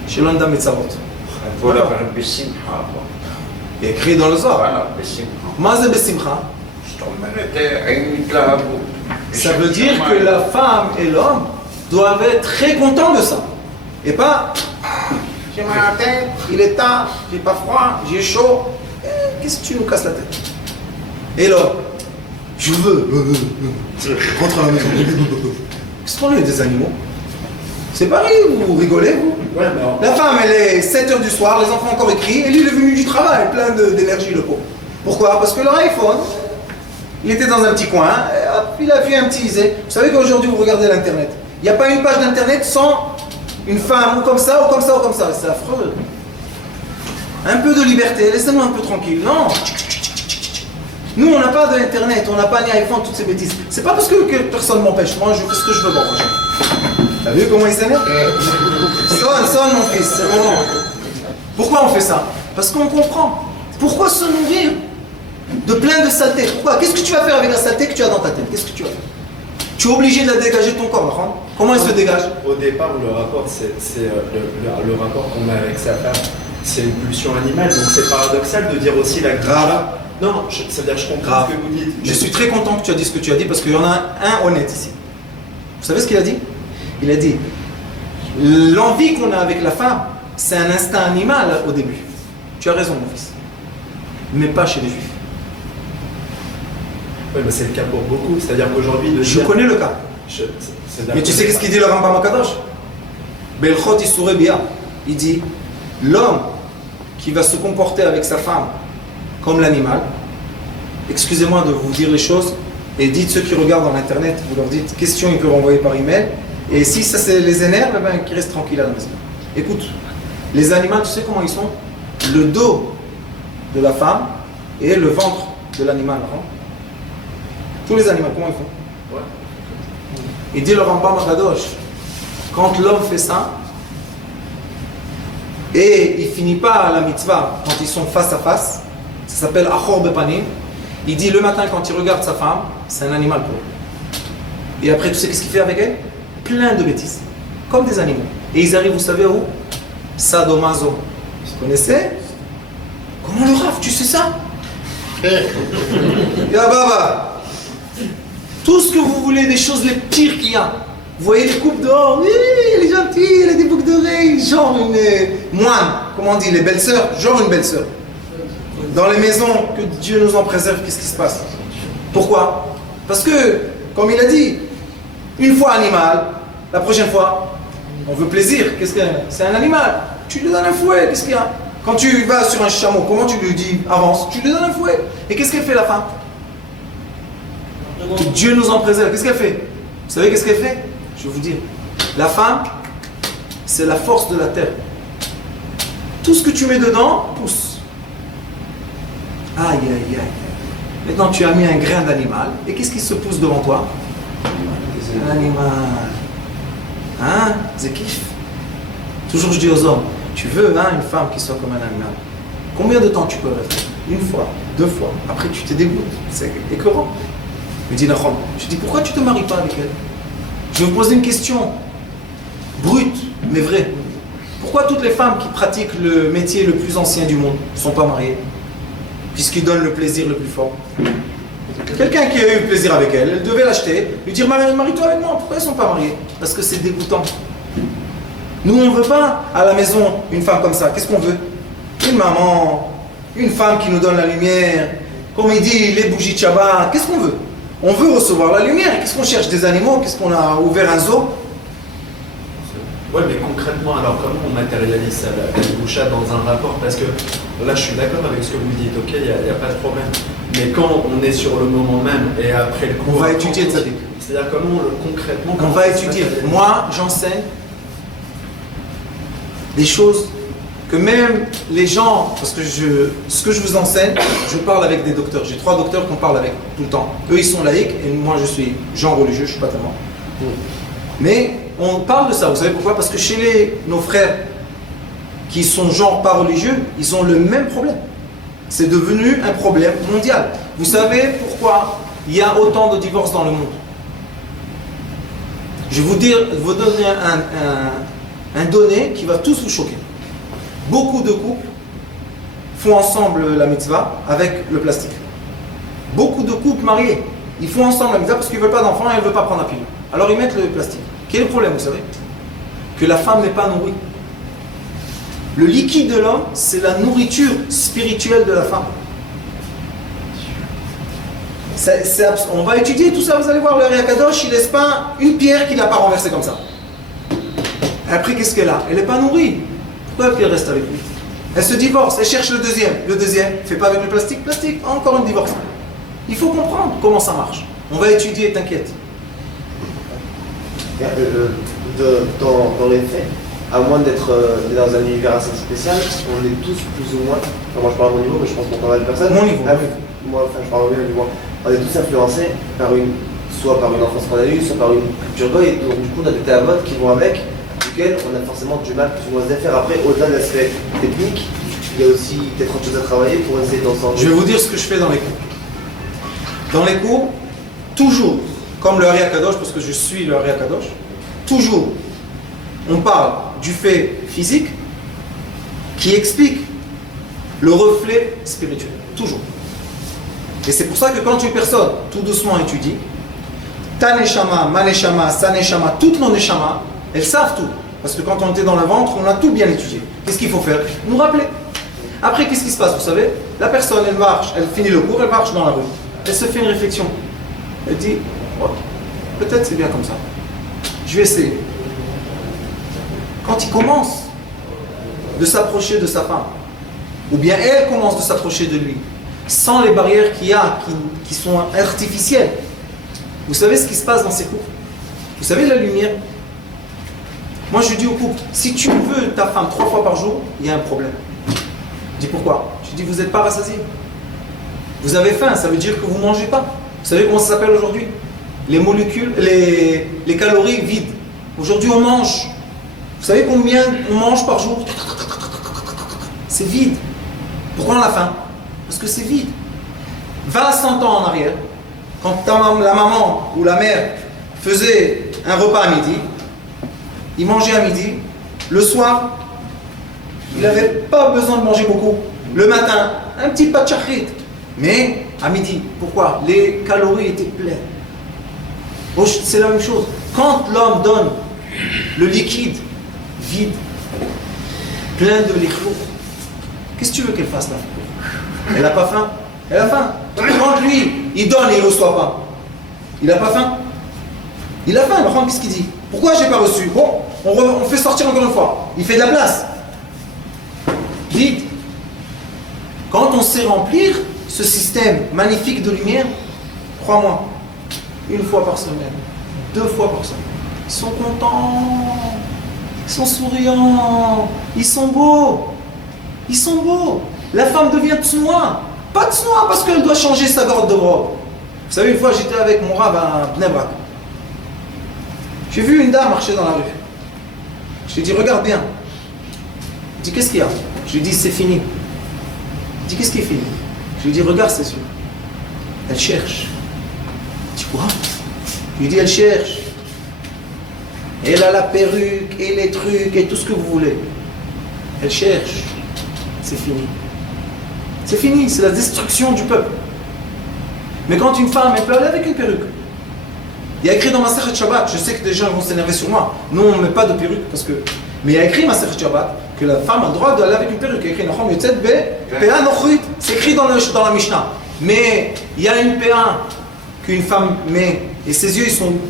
chez l'Onda Metzavot, il faut la faire Bessimcha. il est écrit dans le Zohar. Voilà, Bessimcha. Maze Bessimcha. Ça veut dire que la femme et l'homme doivent être très contents de ça. Et pas, j'ai mal à la tête, il est tard, j'ai pas froid, j'ai chaud. Qu'est-ce que tu nous casses la tête? Et l'homme, je veux, rentre à la maison. Qu'est-ce qu'on est des animaux? C'est pareil, vous rigolez, vous? Ouais, la femme, elle est 7h du soir, les enfants encore écrits, et lui, il est venu du travail, plein d'énergie, le pauvre. Pourquoi? Parce que leur iPhone, il était dans un petit coin, et hop, il a fait un petit isé. Vous savez qu'aujourd'hui, vous regardez l'Internet. Il n'y a pas une page d'Internet sans une femme, ou comme ça, ou comme ça, ou comme ça. C'est affreux. Un peu de liberté, laissez-nous un peu tranquille. Non. Nous, on n'a pas d'Internet, on n'a pas ni iPhone, toutes ces bêtises. C'est pas parce que personne m'empêche. Moi, je fais ce que je veux, bon, t'as vu comment il s'énerve? Sonne, mon fils, c'est bon. Pourquoi on fait ça? Parce qu'on comprend. Pourquoi se nourrir de plein de saleté? Pourquoi? Qu'est-ce que tu vas faire avec la saleté que tu as dans ta tête? Qu'est-ce que tu vas faire? Tu es obligé de la dégager de ton corps, non? Comment elle se dégage? Au départ, le rapport, c'est le rapport qu'on a avec sa femme, c'est une pulsion animale, donc c'est paradoxal de dire aussi la grave. Non, c'est-à-dire je comprends ce que vous dites. Je suis très content que tu as dit ce que tu as dit parce qu'il y en a un honnête ici. Vous savez ce qu'il a dit? Il a dit l'envie qu'on a avec la femme, c'est un instinct animal au début. Tu as raison, mon fils. Mais pas chez les juifs. Oui, mais c'est le cas pour beaucoup. C'est-à-dire qu'aujourd'hui. Je connais le cas. Mais tu sais qu'est-ce qu'il dit le Rambam Akadosh? Belchot Isurei Bia. Il dit l'homme qui va se comporter avec sa femme comme l'animal. Excusez-moi de vous dire les choses. Et dites ceux qui regardent dans l'internet, vous leur dites questions, ils peuvent envoyer par email. Et si ça les énerve, eh ben, qu'ils restent tranquilles à la maison. Écoute, les animaux, tu sais comment ils sont? Le dos de la femme et le ventre de l'animal. Hein? Tous les animaux, comment ils font? Ouais. Il dit le Rambam Akadosh, quand l'homme fait ça, et il finit pas la mitzvah quand ils sont face à face, ça s'appelle Achor Bepanim. Il dit le matin quand il regarde sa femme, c'est un animal pour lui. Et après, tu sais qu'est-ce qu'il fait avec elle? Plein de bêtises, comme des animaux. Et ils arrivent, vous savez où? Sadomaso. Vous connaissez? Comment le Rav, tu sais ça? Ya Baba. Tout ce que vous voulez, des choses les pires qu'il y a. Vous voyez les coupes dehors, oui, elle est gentille, elle a des boucles d'oreilles, genre une moine, comment on dit, les belles-sœurs, genre une belle-sœur. Dans les maisons, que Dieu nous en préserve, qu'est-ce qui se passe? Pourquoi? Parce que, comme il a dit, une fois animal, la prochaine fois, on veut plaisir, qu'est-ce que c'est? Un animal, tu lui donnes un fouet, qu'est-ce qu'il y a? Quand tu vas sur un chameau, comment tu lui dis avance? Tu lui donnes un fouet. Et qu'est-ce qu'elle fait la femme? Que Dieu nous en préserve, qu'est-ce qu'elle fait? Vous savez qu'est-ce qu'elle fait? Je vais vous dire. La femme, c'est la force de la terre. Tout ce que tu mets dedans pousse. Aïe, aïe, aïe. Maintenant, tu as mis un grain d'animal. Et qu'est-ce qui se pousse devant toi? Un animal. Hein? C'est kiff. Toujours je dis aux hommes, tu veux une femme qui soit comme un animal. Combien de temps tu peux rester? Une fois, deux fois. Après, tu te dégoûtes. C'est écœurant. Il me dit, Nahom. Je dis, pourquoi tu ne te maries pas avec elle? Je vais vous poser une question brute, mais vraie. Pourquoi toutes les femmes qui pratiquent le métier le plus ancien du monde ne sont pas mariées? Puisqu'ils donnent le plaisir le plus fort. Quelqu'un qui a eu plaisir avec elle, elle devait l'acheter, lui dire, marie-toi avec moi. Pourquoi elles ne sont pas mariées? Parce que c'est dégoûtant. Nous, on ne veut pas à la maison une femme comme ça. Qu'est-ce qu'on veut? Une maman, une femme qui nous donne la lumière. Comme il dit, les bougies de Shabbat. Qu'est-ce qu'on veut? On veut recevoir la lumière. Qu'est-ce qu'on cherche? Des animaux? Qu'est-ce qu'on a ouvert un zoo? Ouais, mais concrètement, alors comment on matérialise ça, la boucha dans un rapport? Parce que là, je suis d'accord avec ce que vous dites, ok, il n'y a pas de problème. Mais quand on est sur le moment même et après le cours, on va étudier ça. C'est-à-dire comment concrètement... On va étudier. Moi, j'enseigne des choses que même les gens, parce que ce que je vous enseigne, je parle avec des docteurs. J'ai 3 docteurs qu'on parle avec tout le temps. Eux, ils sont laïcs et moi, je suis genre religieux, je ne suis pas tellement. Mais on parle de ça. Vous savez pourquoi? Parce que chez nos frères qui sont genre pas religieux, ils ont le même problème. C'est devenu un problème mondial. Vous savez pourquoi il y a autant de divorces dans le monde? Je vais vous donner un donné qui va tous vous choquer. Beaucoup de couples font ensemble la mitzvah avec le plastique. Beaucoup de couples mariés, ils font ensemble la mitzvah parce qu'ils ne veulent pas d'enfants et ils ne veulent pas prendre la pilule. Alors ils mettent le plastique. Quel est le problème, vous savez? Que la femme n'est pas nourrie. Le liquide de l'homme, c'est la nourriture spirituelle de la femme. On va étudier tout ça, vous allez voir, le Ari Akadosh, il ne laisse pas une pierre qu'il n'a pas renversée comme ça. Après, qu'est-ce qu'elle a? Elle n'est pas nourrie. Pourquoi elle reste avec lui? Elle se divorce, elle cherche le deuxième. Le deuxième, fait pas avec le plastique, encore un divorce. Il faut comprendre comment ça marche. On va étudier, t'inquiète. Dans les faits, à moins d'être dans un univers assez spécial, on est tous plus ou moins, enfin moi je parle à mon niveau, mais je pense pour pas mal de personnes. Mon niveau. Moi, enfin je parle au mieux du moins. On est tous influencés soit par une enfance qu'on a eue, soit par une culture goy, et donc du coup on a des thérapeutes qui vont avec, duquel on a forcément du mal plus ou moins à se défaire. Après, au-delà de l'aspect technique, il y a aussi peut-être autre chose à travailler pour essayer d'en sortir. Je vais vous dire ce que je fais dans les cours. Dans les cours, toujours, comme le Ari Akadosh, parce que je suis le Ari Akadosh, toujours, on parle du fait physique qui explique le reflet spirituel. Toujours. Et c'est pour ça que quand une personne, tout doucement étudie, ta neshama, ma neshama, sa neshama, toutes nos neshamas, elles savent tout. Parce que quand on était dans le ventre, on a tout bien étudié. Qu'est-ce qu'il faut faire? Nous rappeler. Après, qu'est-ce qui se passe? Vous savez, la personne, elle marche, elle finit le cours, elle marche dans la rue. Elle se fait une réflexion. Elle dit, oh, peut-être c'est bien comme ça. Je vais essayer. Quand il commence de s'approcher de sa femme, ou bien elle commence de s'approcher de lui, sans les barrières qu'il y a, qui sont artificielles, vous savez ce qui se passe dans ces couples? Vous savez la lumière? Moi je dis au couple, si tu veux ta femme 3 fois par jour, il y a un problème. Je dis pourquoi? Je dis vous n'êtes pas rassasié. Vous avez faim, ça veut dire que vous ne mangez pas. Vous savez comment ça s'appelle aujourd'hui? Les molécules, les calories vides. Aujourd'hui on mange. Vous savez combien on mange par jour? C'est vide. Pourquoi on a faim? Parce que c'est vide. 20 à 100 ans en arrière, quand la maman ou la mère faisait un repas à midi, il mangeait à midi, le soir, il n'avait pas besoin de manger beaucoup. Le matin, un petit pas de chachrit. Mais à midi, pourquoi? Les calories étaient pleines. C'est la même chose. Quand l'homme donne le liquide vide, plein de lichou, qu'est-ce que tu veux qu'elle fasse là? Elle n'a pas faim? Elle a faim. Quand lui, il donne et il ne reçoit pas, il n'a pas faim? Il a faim. Par qu'est-ce qu'il dit? Pourquoi j'ai pas reçu? Bon, on fait sortir encore une fois. Il fait de la place. Vite. Quand on sait remplir ce système magnifique de lumière, crois-moi, une fois par semaine, 2 fois par semaine. Ils sont contents, ils sont souriants, ils sont beaux. Ils sont beaux. La femme devient tsnoua. Pas tsnoua parce qu'elle doit changer sa garde de robe. Vous savez, une fois j'étais avec mon rab à Bnei Brak. J'ai vu une dame marcher dans la rue. Je lui ai dit, regarde bien. Il dit, qu'est-ce qu'il y a? Je lui ai dit, c'est fini. Il dit, qu'est-ce qui est fini? Je lui ai dit, regarde, c'est sûr. Elle cherche. Il dit, quoi? Je lui ai dit, elle cherche. Elle a la perruque et les trucs et tout ce que vous voulez. Elle cherche. C'est fini. C'est fini, c'est la destruction du peuple. Mais quand une femme, elle peut aller avec une perruque. Il y a écrit dans Masechet Shabbat, je sais que des gens vont s'énerver sur moi. Nous, on ne met pas de perruque parce que. Mais il y a écrit Masechet Shabbat que la femme a le droit d'aller avec une perruque. Il y a écrit c'est écrit dans la Mishnah. Mais il y a une PA qu'une femme met et ses yeux ils sont où?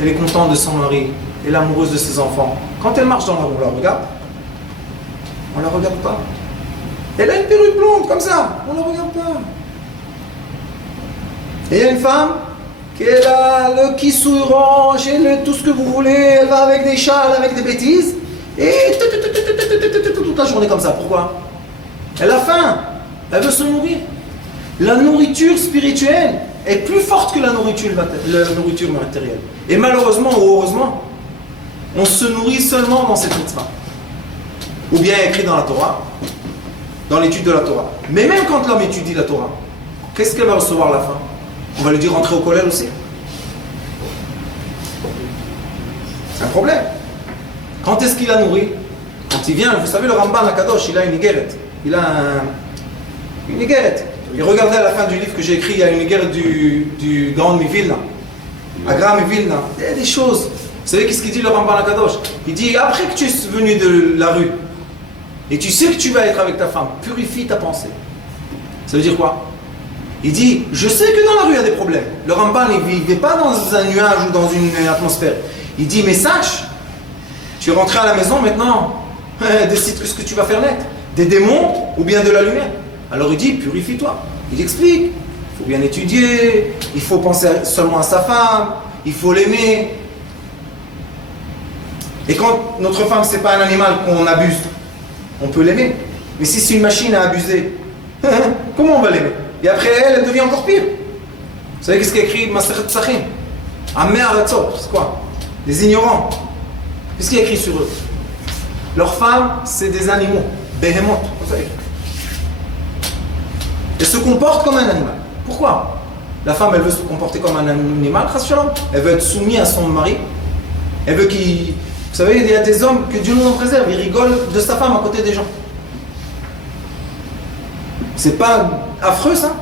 Elle est contente de son mari, elle est amoureuse de ses enfants. Quand elle marche dans la rue, on la regarde? On la regarde pas. Elle a une perruque blonde comme ça, on la regarde pas. Et il y a une femme qui a le kissou orange, tout ce que vous voulez, elle va avec des châles, avec des bêtises, et toute la journée comme ça. Pourquoi? Elle a faim, elle veut se nourrir. La nourriture spirituelle est plus forte que la nourriture matérielle. Et malheureusement ou heureusement, on se nourrit seulement dans cette mitzvah. Ou bien écrit dans la Torah, dans l'étude de la Torah. Mais même quand l'homme étudie la Torah, qu'est-ce qu'elle va recevoir à la fin? On va lui dire rentrer au collège aussi. C'est un problème. Quand est-ce qu'il a nourri? Quand il vient, vous savez, le Ramban Akadosh, il a une Igeret. Il a une Igeret. Et regardez à la fin du livre que j'ai écrit, il y a une Igeret du Grand Mivilna. Agra Mivilna. Il y a des choses. Vous savez qu'est-ce qu'il dit le Ramban Akadosh? Il dit, après que tu es venu de la rue, et tu sais que tu vas être avec ta femme, purifie ta pensée. Ça veut dire quoi? Il dit, je sais que dans la rue il y a des problèmes. Le Ramban il ne vivait pas dans un nuage ou dans une atmosphère. Il dit, mais sache, tu es rentré à la maison maintenant, décide ce que tu vas faire naître. Des démons ou bien de la lumière. Alors il dit, purifie-toi. Il explique, il faut bien étudier, il faut penser seulement à sa femme, il faut l'aimer. Et quand notre femme, c'est pas un animal qu'on abuse, on peut l'aimer. Mais si c'est une machine à abuser, comment on va l'aimer? Et après elle devient encore pire. Vous savez qu'est-ce qu'il y a écrit Masechet Psachim? Amé Aratzot, c'est quoi? Les ignorants. Qu'est-ce qu'il y a écrit sur eux? Leurs femmes, c'est des animaux, behemoth, vous savez. Elles se comportent comme un animal. Pourquoi? La femme, elle veut se comporter comme un animal, elle veut être soumise à son mari. Elle veut qu'il... Vous savez, il y a des hommes que Dieu nous en préserve, ils rigolent de sa femme à côté des gens. C'est pas affreux ça?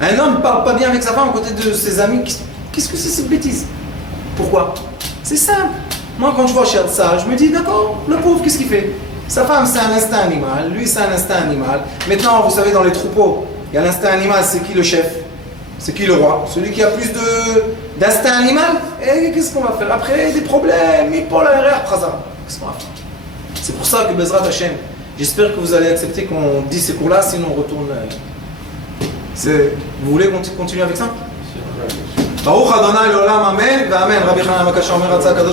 Un homme ne parle pas bien avec sa femme à côté de ses amis. Qu'est-ce que c'est cette bêtise? Pourquoi? C'est simple. Moi quand je vois Chiad ça, je me dis d'accord, le pauvre qu'est-ce qu'il fait? Sa femme c'est un instinct animal, lui c'est un instinct animal. Maintenant vous savez dans les troupeaux, il y a l'instinct animal, c'est qui le chef? C'est qui le roi? Celui qui a plus d'instinct animal? Et qu'est-ce qu'on va faire? Après des problèmes, qu'est-ce qu'on va faire? C'est pour ça que Bezrat Hashem, j'espère que vous allez accepter qu'on dise ces cours-là, sinon on retourne. Vous voulez continuer avec ça? Baruch Adonai l'olam, amen, amen. Rabbi Chanan Makasha Omer Hatzak